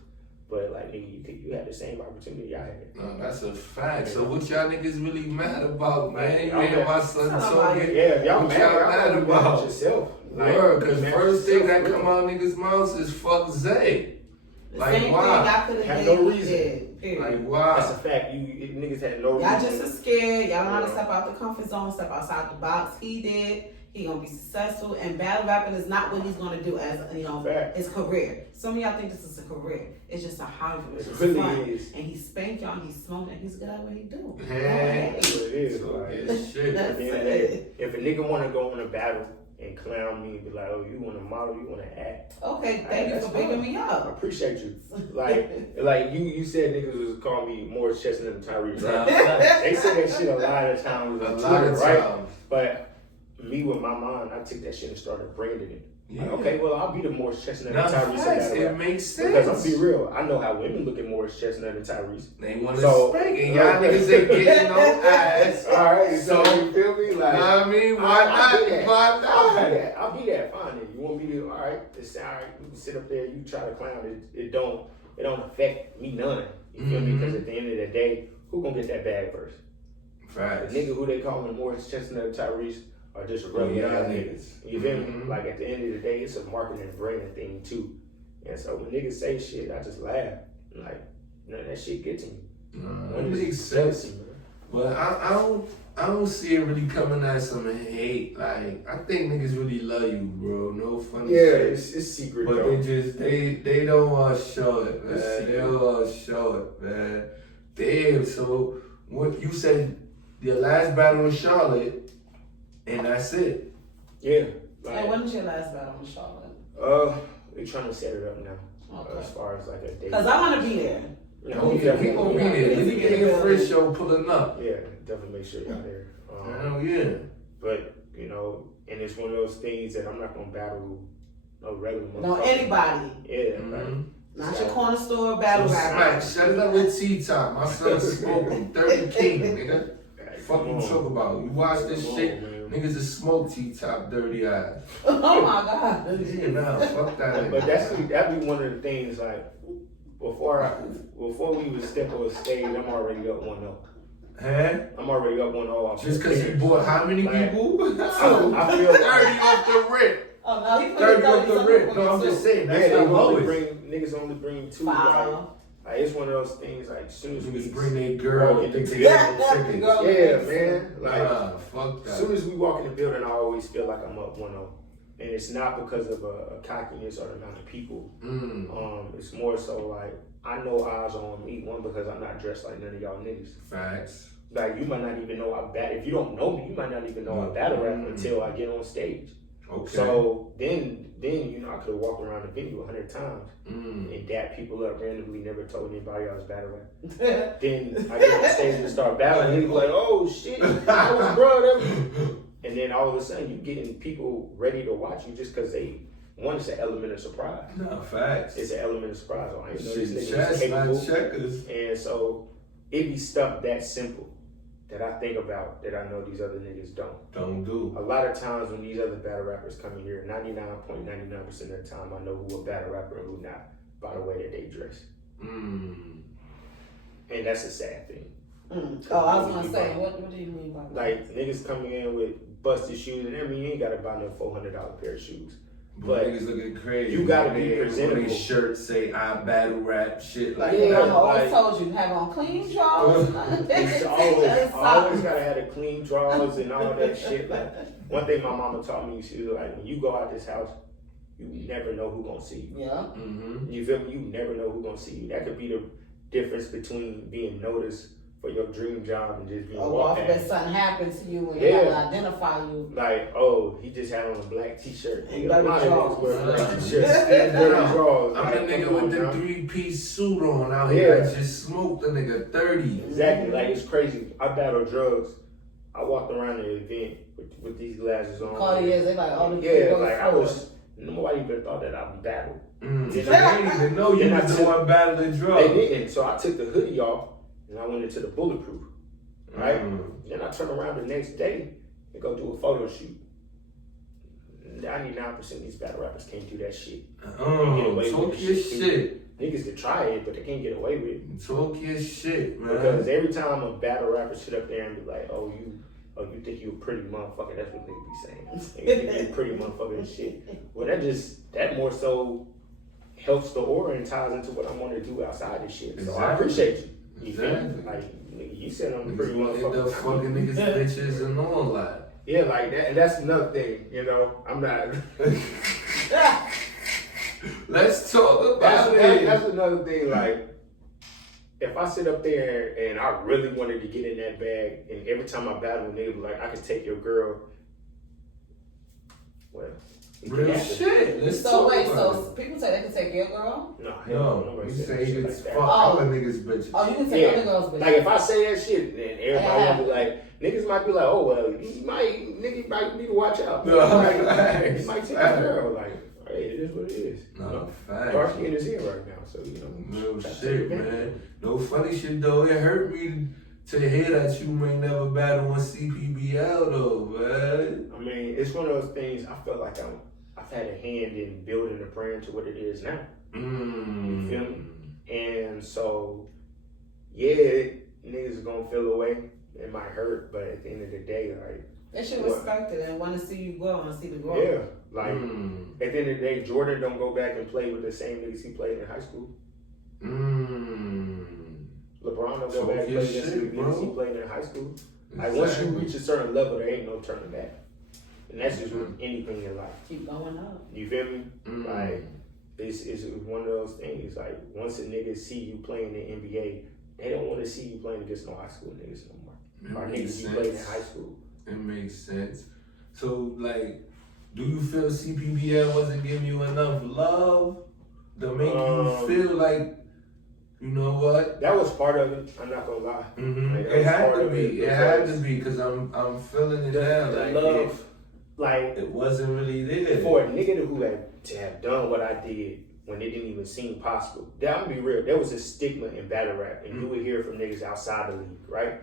But, like, nigga, you had the same opportunity I had. No, that's a fact. So what y'all niggas really mad about, man? Y'all Man, mad. my son Somebody- told me. Yeah, if y'all what mad, y'all y'all mad mad about? yourself. Word, because mad first thing yourself, that come really. out niggas' mouths is fuck Zay. The Like, same why? thing I could have Had did. no he reason. did, period. Like, That's a wow. fact. You niggas had no Y'all reason. just as scared. Y'all don't know how to Yeah. step out the comfort zone, step outside the box. He did. He gonna be successful, and battle rapping is not what he's gonna do as Fact. his career. Some of y'all think this is a career. It's just a hobby. It's It just really fun. is. And he spank y'all, and he's smoking, and he's good at what he do. Hey. That's what it is. So Like, good shit. at That's the end of the day, it. if a nigga wanna go on a battle and clown me and be like, oh, you wanna model, you wanna act. Okay, thank you That's for picking fine. me I up. appreciate you. Like you said niggas was calling me Morris Chestnut and Tyrese, right? Nah, They say that shit a lot of times a on lot Twitter, of right? times. But me with my mind, I took that shit and started branding it. Like, Yeah. okay, well I'll be the Morris Chestnut Now, and Tyrese of facts, battle it rap. makes Because I'm sense. be real, I know how women look at Morris Chestnut and Tyrese. They want to So- spank, and y'all niggas ain't getting no ass. Alright, so So, you feel me? Like, I mean, why I'll be not? that. Why I'll be not? that. I'll be that. Fine. Then you want me to? All right. It's all right. You can sit up there. You try to clown it. It don't affect me none. You feel me? Mhm. Because at the end of the day, who gonna get that bag first? Facts. The nigga who they calling Morris Chestnut and Tyrese are just Oh, regular y'all ass niggas. niggas. You feel me? Mhm. Like at the end of the day, it's a marketing and branding thing too. And so when niggas say shit, I just laugh. Like, that shit get to me. That makes sense. But I don't see it really coming at some hate. Like, I think niggas really love you, bro. No funny Yeah, shit. it's secret But though. they don't want to show it, man. It's They secret. don't want to show it, man. Damn. So what you said? Your last battle in Charlotte, and that's it. Yeah. Hey, when is your last battle in Charlotte? We're trying to set it up now. Okay. As far as like a date. Cause I want to be there. You know, Oh, yeah, we gonna be there. Yeah. Let me get your first show pulling up. Yeah, definitely make sure y'all there. Hell yeah. But you know, and it's one of those things that I'm not gonna battle no regular No, motherfucker. anybody. Yeah, Mhm. Not So- your corner store battle So rapper. smack, shut it up with T-Top. My son's smoking 30 King, nigga. like, Fuck come you on. talk about. You watch this Come shit, on, man. niggas just smoke T-Top dirty ass. Oh my God. Yeah, nah, fuck that But nigga. that'd be one of the things like before we would step on stage, I'm already up 1-0. Huh? I'm already up 1-0 off Just the cause you players. bought how many Like, people? I feel 30 like off the rip. Oh no, he put 30 off the something rip. for No, I'm you, just too. saying, yeah, that's they the only lowest. niggas only bring 2. Wow. Like it's one of those things. Like as soon as we Niggas bring their girl, walk in they the take Yeah, their yeah, tickets. girl. yeah, man. Like Nah, fuck as soon that. as we walk in the building, I always feel like I'm up 1-0. And it's not because of a cockiness or the amount of people. It's more so like I know eyes are on me. One, because I'm not dressed like none of y'all niggas. Facts. Like you might not even know I battle. If you don't know me, you might not even know I battle rap until I get on stage. Okay. So then you know I could have walked around the venue 100 times Mm. and dap people up randomly, never told anybody I was battle rap. Then I get on stage and start battling, and people like, oh shit, that was bro. And then all of a sudden you getting people ready to watch you just because it's an element of surprise. Nah, facts. It's an element of surprise. Oh, I didn't know this Shit, nigga was chess, not capable. checkers. And so it be stuff that simple that I think about that I know these other niggas don't. Don't do. A lot of times when these other battle rappers come in here, 99.99% of the time I know who a battle rapper and who not by the way that they dress. Mm. And that's a sad thing. Oh, I was gonna say, what do you mean by that? Like niggas coming in with busted shoes, and I mean you ain't gotta buy no $400 pair of shoes. But niggas looking crazy. you gotta be When presentable. they shirts say I battle rap shit like Yeah. that. I always like- told you, have on clean drawers. It's always gotta have the clean drawers and all that shit. Like one thing my mama taught me, she was like, when you go out this house, you never know who gonna see you. Yeah. Mm-hmm. You feel me? You never know who gonna see you. That could be the difference between being noticed for your dream job and just being Or walked God at. forbid something happens to you and Yeah. you have to identify you. Like, oh, he just had on a black t-shirt. And Nigga, dirty a lot of niggas wear drawers. black t-shirts and dirty drawers. I'm Like, the nigga come on with the now. 3-piece suit on out here. Yeah. I just smoked a nigga 30. Exactly, like it's crazy. I battle drugs. I walked around the event with these glasses on. Cartiers, they like, oh, the Yeah, like I was. Nobody even thought that I would battle. Mm. You They know? didn't even know you Then I was the took- one battling They drugs. didn't. So I took the hoodie off and I went into the bulletproof. Right? Mm. Then I turned around the next day and go do a photo shoot. 99% of these battle rappers can't do that shit. Talk your shit. Niggas can try it, but they can't get away with it. Talk your shit, man. Because every time a battle rapper sit up there and be like, oh, you think you a pretty motherfucker, that's what niggas be saying. You think you a pretty motherfucker and shit. Well, that more so helps the aura and ties into what I want to do outside this shit. So I Exactly. appreciate you. You feel me? Exactly. Like, nigga, you said I'm a Niggas pretty wanna end up motherfucker. fucking niggas, bitches, and all that. Yeah, like that, and that's another thing. You know, I'm not. Let's talk That's, about that, it. that's another thing. Like, if I sit up there and I really wanted to get in that bag, and every time I battle a nigga, like, I can take your girl. Well, it can Real happen. shit. Let's So talk wait, about so people say they can take your girl? No, hell No, nobody you said say that shit it's like fuck that. other niggas bitches. Oh, you can take Yeah. other girls, but Like if I say that shit, then everybody will be like, niggas might be like, oh well, nigga might need to watch out. No, Like, facts, he might take facts. a girl. Like, hey, it is what it is. No, facts. Darky in his ear right now, so you know. Real that's shit, it, man. No funny shit though. It hurt me to hear that you may never battle on CPBL though, man. I mean, it's one of those things. I feel like I've had a hand in building the brand to what it is now. You feel me? And so, yeah, niggas are gonna feel away. It might hurt, but at the end of the day, like, they should respect it and want to see you grow and see the growth. yeah, like at the end of the day, Jordan don't go back and play with the same niggas he played in high school. LeBron don't go back and play with the same niggas he played in high school. Like once you reach a certain level, there ain't no turning back, and that's just with anything in life. Keep going up. You feel me? Like it's one of those things. Like once a nigga see you playing in the NBA, they don't want to see you playing against no high school niggas no more. Or niggas you played in high school. It makes sense. So, like, do you feel CPBL wasn't giving you enough love to make you feel like, you know what? That was part of it. I'm not gonna lie. Like, It had to be. It had to be because I'm feeling it now. The Like love, like it wasn't really there. for a nigga who had to have done what I did when it didn't even seem possible. That, I'm gonna be real. There was a stigma in battle rap, and you would hear from niggas outside the league, right?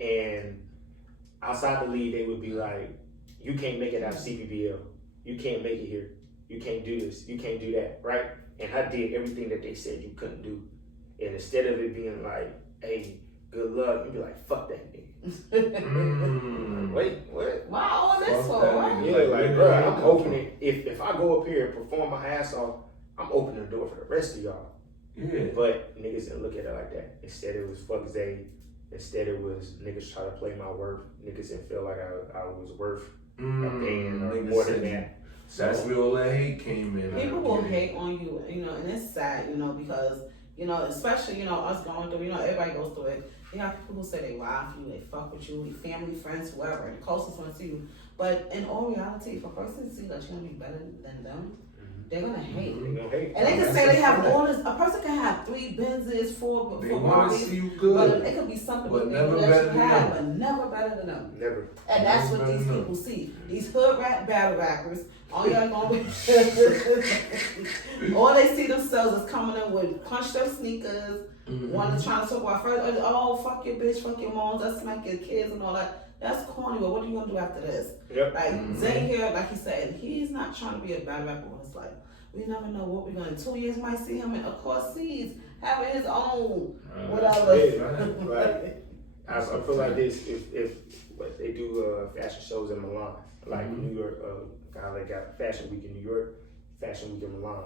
And outside the league, they would be like, "You can't make it out of CPBL. You can't make it here. You can't do this. You can't do that." Right? And I did everything that they said you couldn't do. And instead of it being like, "Hey, good luck," you'd be like, "Fuck that nigga." Wait, what? Wow, all this for that what? nigga. Yeah, like, bro, I'm opening. If I go up here and perform my ass off, I'm opening the door for the rest of y'all. Yeah. But niggas didn't look at it like that. Instead, it was fuck Zay. Instead, it was niggas try to play my worth. Niggas didn't feel like I was worth a band or more than that. That's where all that hate came in. People will hate on you, you know, and it's sad, you know, because, you know, especially, you know, us going through, you know, everybody goes through it. You have people who say they ride for you, they fuck with you, your family, friends, whoever, the closest ones to you. But in all reality, if a person sees that you're gonna be better than them, they're gonna hate. They gonna hate. And they can say they have all this. A person can have 3 Benzes, 4 They want to Barbies, see you but good. it could be something But with never you better that than you have, them. but never better than them. Never. And that's Never what better these than people them. see. These hood rap battle rappers, all y'all gonna be. All they see themselves is coming in with punched up sneakers, one is trying to talk about first, oh, fuck your bitch, fuck your moms, let's smack your kids and all that. That's corny, but what are you gonna do after this? Yep. Like, Zay here, like he said, he's not trying to be a battle rapper in his life. We never know what we're gonna, 2 years might see him in across seas, having his own, whatever. Yeah, right. I feel like this if what they do fashion shows in Milan, like New York, guy that got Fashion Week in New York, Fashion Week in Milan.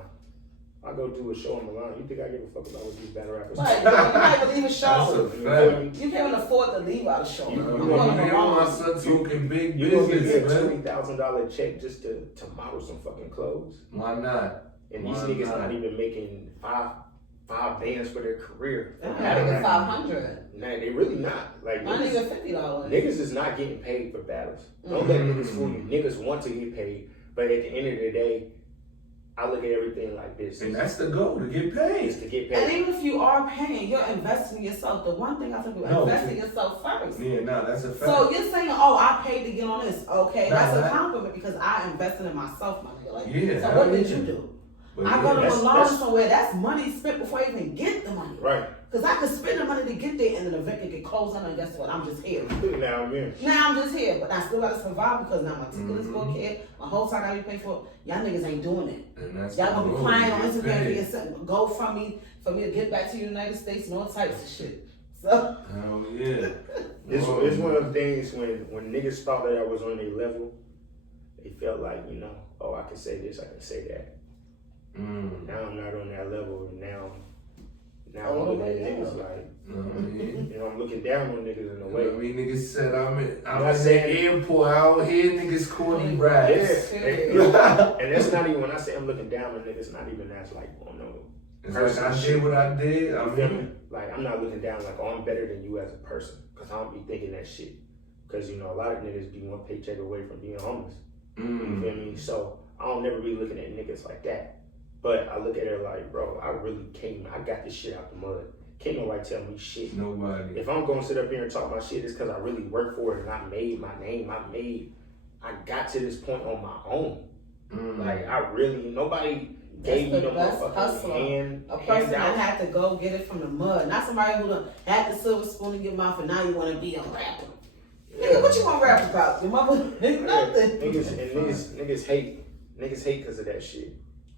I go do a show in Milan. You think I give a fuck about what these battle rappers? Right, you might even leave a show. That's a fact. You can't even afford to leave out a show. You You're gonna going be to on my Milan. son talking big You gonna business, get man. $20,000 check just to model some fucking clothes, Why not? and these Why niggas not? not even making five bands for their career. Not even 500. Nah, they really not. Like Not niggas, even $50. niggas is not getting paid for battles. Don't let niggas fool you. Niggas want to get paid, but at the end of the day, I look at everything like this. And that's the goal, to get Is paid. to get And paid. even if you are paying, you're investing in yourself. The one thing I think you No, invest in yourself first. Yeah, no, that's a fact. So you're saying, oh, I paid to get on this. Okay, Nah, that's a that- compliment because I invested in myself, my nigga. Like, Yeah, so hell what did yeah. you do? But I go to that's- Milan that's- somewhere. That's money spent before I even get the money. Right. Because I could spend the money to get there and then the event could get closed down and guess what? I'm just here. Now I'm here. Now I'm just here, but I still gotta survive because now my ticket is booked here, my whole time I gotta pay for it. Y'all niggas ain't doing it. And that's Y'all the gonna be goal, crying to on get Instagram paid. for something go from me for me to get back to the United States and all types of shit. So Hell yeah. It's one of the things when niggas thought that I was on their level, they felt like, you know, oh, I can say this, I can say that. Now I'm not on that level, and now Now I'm looking at niggas like, you know, I'm looking down on niggas in a way. I mean, niggas said I'm in not the saying- airport. I don't hear niggas calling rats. Yeah, and that's not even when I say I'm looking down on niggas. Not even that's like on no. It's like I did what I did. You feel me? Like I'm not looking down like, oh, I'm better than you as a person, cause I don't be thinking that shit. Cause you know a lot of niggas be one paycheck away from being homeless. You feel me? So I don't never be looking at niggas like that. But I look at it like, bro, I really I got this shit out the mud. Can't nobody tell me shit. Nobody. If I'm gonna sit up here and talk my shit, it's cause I really worked for it and I made my name. I got to this point on my own. Like I really, nobody gave me the motherfucking hand. A person that handout. had to go get it from the mud, not somebody who done had the silver spoon in your mouth and now you want to be a rapper. Nigga, what you want to rap about? Your mother, nothing. Niggas hate because of that shit.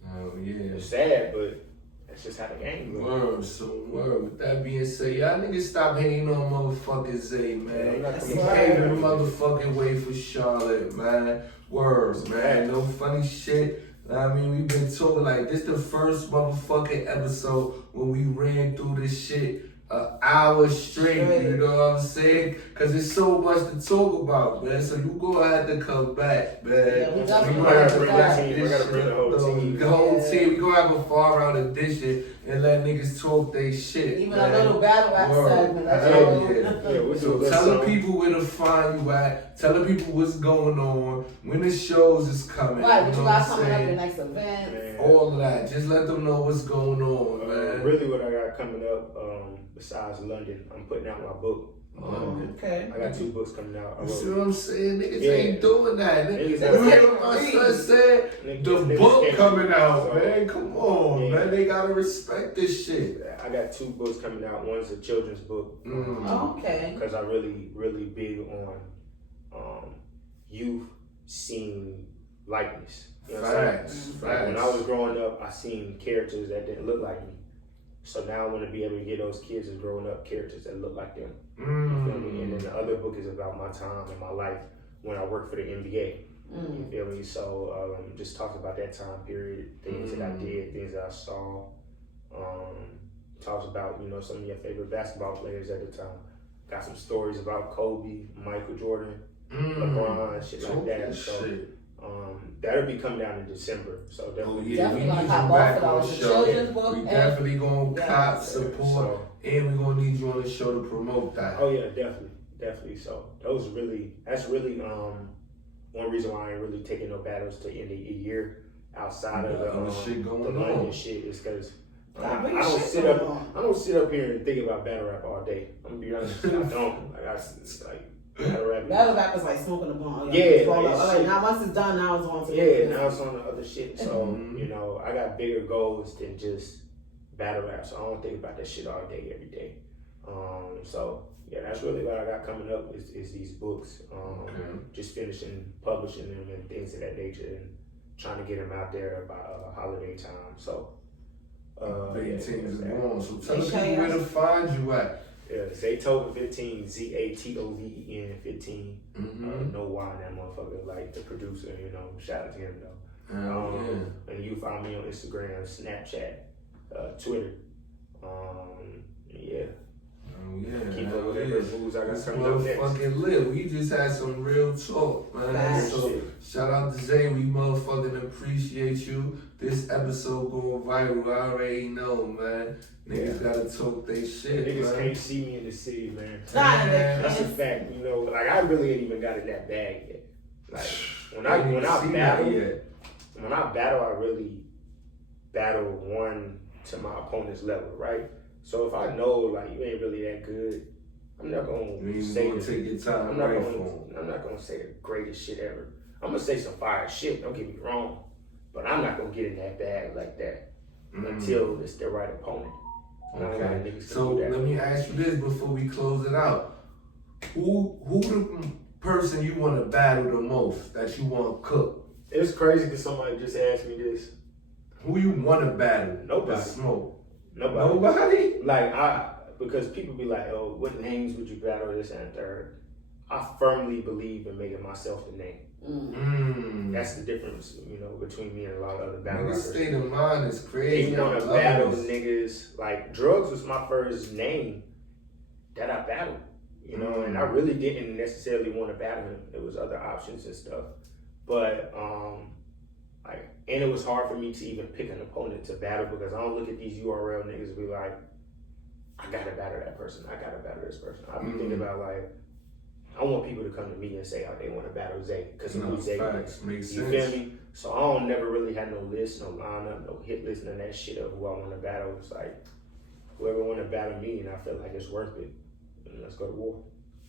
Oh yeah. It's sad, but that's just how the game goes. Word. With that being said, y'all niggas stop hating on motherfucking Zay, man. That's He right. paving the motherfucking way for Charlotte, man. Word, man. No funny shit. I mean, we've been talking like this the first motherfucking episode when we ran through this shit an hour straight, you know what I'm saying? Cause there's so much to talk about, man. So you gonna have to come back, man. Yeah, we definitely gonna have to bring wrap the team. We this gotta shit bring the whole up, though. team. The whole team. We gonna have a far out edition and let niggas talk they shit. Even man. a little battle rap Word. segment. That's Hell all. Yeah, we do So a little tell the something. people where to find you at. Tell the people what's going on, when the shows is coming. Right, what you know got what I'm coming up, your saying? next event. Man. All of that. Just let them know what's going on, man. Really, what I got coming up, besides London, I'm putting out my book. Okay. I got 2 books coming out. You see what I'm saying? Niggas Yeah. ain't doing that. Niggas You ain't hear what my son said? The Niggas book can't. coming out, So, man. Come on, Yeah. man. They gotta respect this shit. I got 2 books coming out. One's a children's book. Okay. Because I really big on youth seeing likeness. You know what I'm saying? Facts. Like when I was growing up, I seen characters that didn't look like me. So now I want to be able to get those kids as growing up characters that look like them. You feel me? And then the other book is about my time and my life when I worked for the NBA. You feel me? So just talks about that time period, things that I did, things that I saw. Talks about, you know, some of your favorite basketball players at the time. Got some stories about Kobe, Michael Jordan, LeBron, shit like that. So that'll be coming out in December. So definitely. Yeah, we Definitely need gonna you cop back both of on those. the The show. children's book We and- definitely gonna Yeah. cop, support, So- and we gonna need you on the show to promote that. Oh yeah, definitely. So that's really one reason why I ain't really taking no battles to end the year outside of Other shit the going London on. shit is because Got I big don't shit sit going up. on. I don't sit up here and think about battle rap all day. I'm gonna be honest. I don't. Like battle rap. Battle rap is like smoking a blunt. Yeah, It's roll like up. it's Alright, shit. now once it's done, now it's on to the Yeah, next. now it's on the other shit. So you know, I got bigger goals than just battle rap. So I don't think about that shit all day, every day. So yeah, that's really what I got coming up is these books. Just finishing publishing them and things of that nature, and trying to get them out there by holiday time. So Big yeah, teams is that. going. So tell the Make sure people where y'all- to find you at. Yeah, Zaytoven 15, ZATOVEN 15. No Y in that motherfucker, like the producer, you know, shout out to him though. And you find me on Instagram, Snapchat, Twitter. Yeah. Keep up with whatever moves I got This coming up next. motherfucking lit. We just had some real talk, man. Facts. So shout out to Zay. We motherfucking appreciate you. This episode going viral. I already know, man. Niggas gotta talk they shit, Niggas man. can't see me in the city, man. Nah, That's a nigga. fact. You know, like I really ain't even got in that bag yet. Like when I See battle, that yet. when I battle, I really battle one to my opponent's level, right? So if I know like you ain't really that good, I'm not You gonna ain't say gonna the, take your time I'm not right gonna, for him. I'm not gonna say the greatest shit ever. I'm gonna say some fire shit. Don't get me wrong, but I'm not gonna get in that bag like that until it's the right opponent. And I got Okay. niggas to So do that. let me ask you this before we close it out. Who the person you want to battle the most that you want to cook? It's crazy because somebody just asked me this. Who you want to battle? Nobody. To smoke. Nobody. Nobody? Like because people be like, oh, what names would you battle, this and third? I firmly believe in making myself the name. That's the difference, you know, between me and a lot of other battle Niggas' rappers. state of mind is crazy. They want to battle niggas. Like, drugs was my first name that I battled, you know, and I really didn't necessarily want to battle him. There was other options and stuff. But, like, and it was hard for me to even pick an opponent to battle because I don't look at these URL niggas and be like, I gotta battle that person. I gotta battle this person. I be thinking about, like, I want people to come to me and say how they want to battle Zay because of who Zay is. You feel me? So I don't never really have no list, no lineup, no hit list, none of that shit of who I want to battle. It's like whoever want to battle me and I feel like it's worth it, and let's go to war.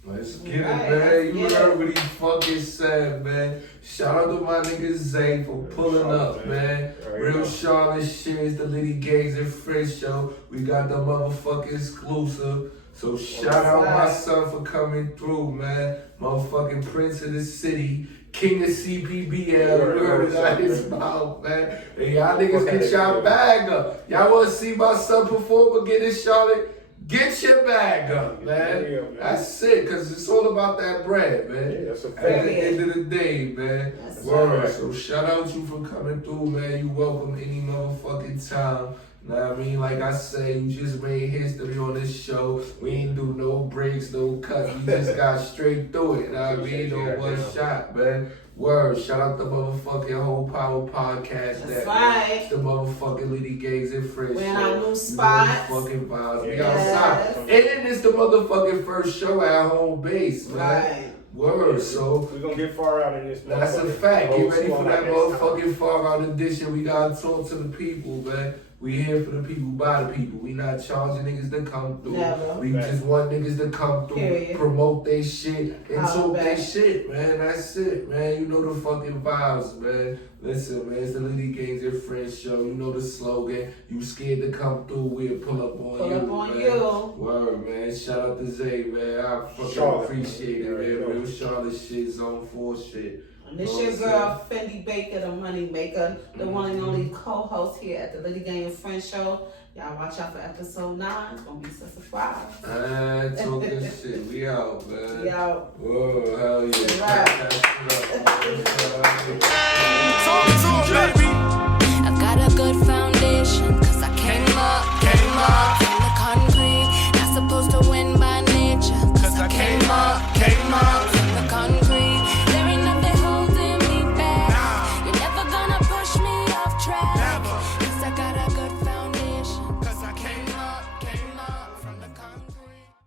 Let's get it, man. You heard what he fucking said, man. Shout out to my nigga Zay for pulling up, man. Real Charlotte shit is the Litty Gangs and Friends show. We got the motherfucking exclusive. So shout out my son for coming through, man. Motherfucking Prince of the City. King of CPBL. You heard it out his mouth, man. And y'all niggas get y'all bag up. Y'all want to see my son perform again in Charlotte? Get your bag up, man. That's it, because it's all about that bread, man. Yeah, that's a fact. At the end of the day, man. Word. So shout out you for coming through, man. You welcome any motherfucking time. Know what I mean? Like I say, you just made history on this show. We ain't do no breaks, no cuts. We just got straight through it. Know what I mean? On one shot, man. Word. Shout out the motherfucking Whole Power Podcast. That's right. It's the motherfucking Litty Gangs and Friends We're in show. our new spots. Motherfucking vibes. We Yes. outside. And it's the motherfucking first show at home base, man. Right. Word. So We're gonna get far out in this. that's a fact. Get ready for that motherfucking far out edition. We gotta talk to the people, man. We here for the people, by the people. We not charging niggas to come through. Never. We just want niggas to come through, Period. promote they shit, and Holla talk they back. shit, man. That's it, man. You know the fucking vibes, man. Listen, man, it's the Litty Gangs and Friends show. You know the slogan. You scared to come through, we'll pull up on Pull you, up on man. you. Word, man. Shout out to Zay, man. I fucking Charlotte, appreciate it, man. man. Real Charlotte shit, Zone 4 shit. And this your girl, Fendi Baker, the money maker, the one and only co-host here at the Litty Gang and Friends show. Y'all watch out for episode 9. It's gonna be such a surprise. Talking shit. We out, man. We out. Whoa, hell yeah. Right.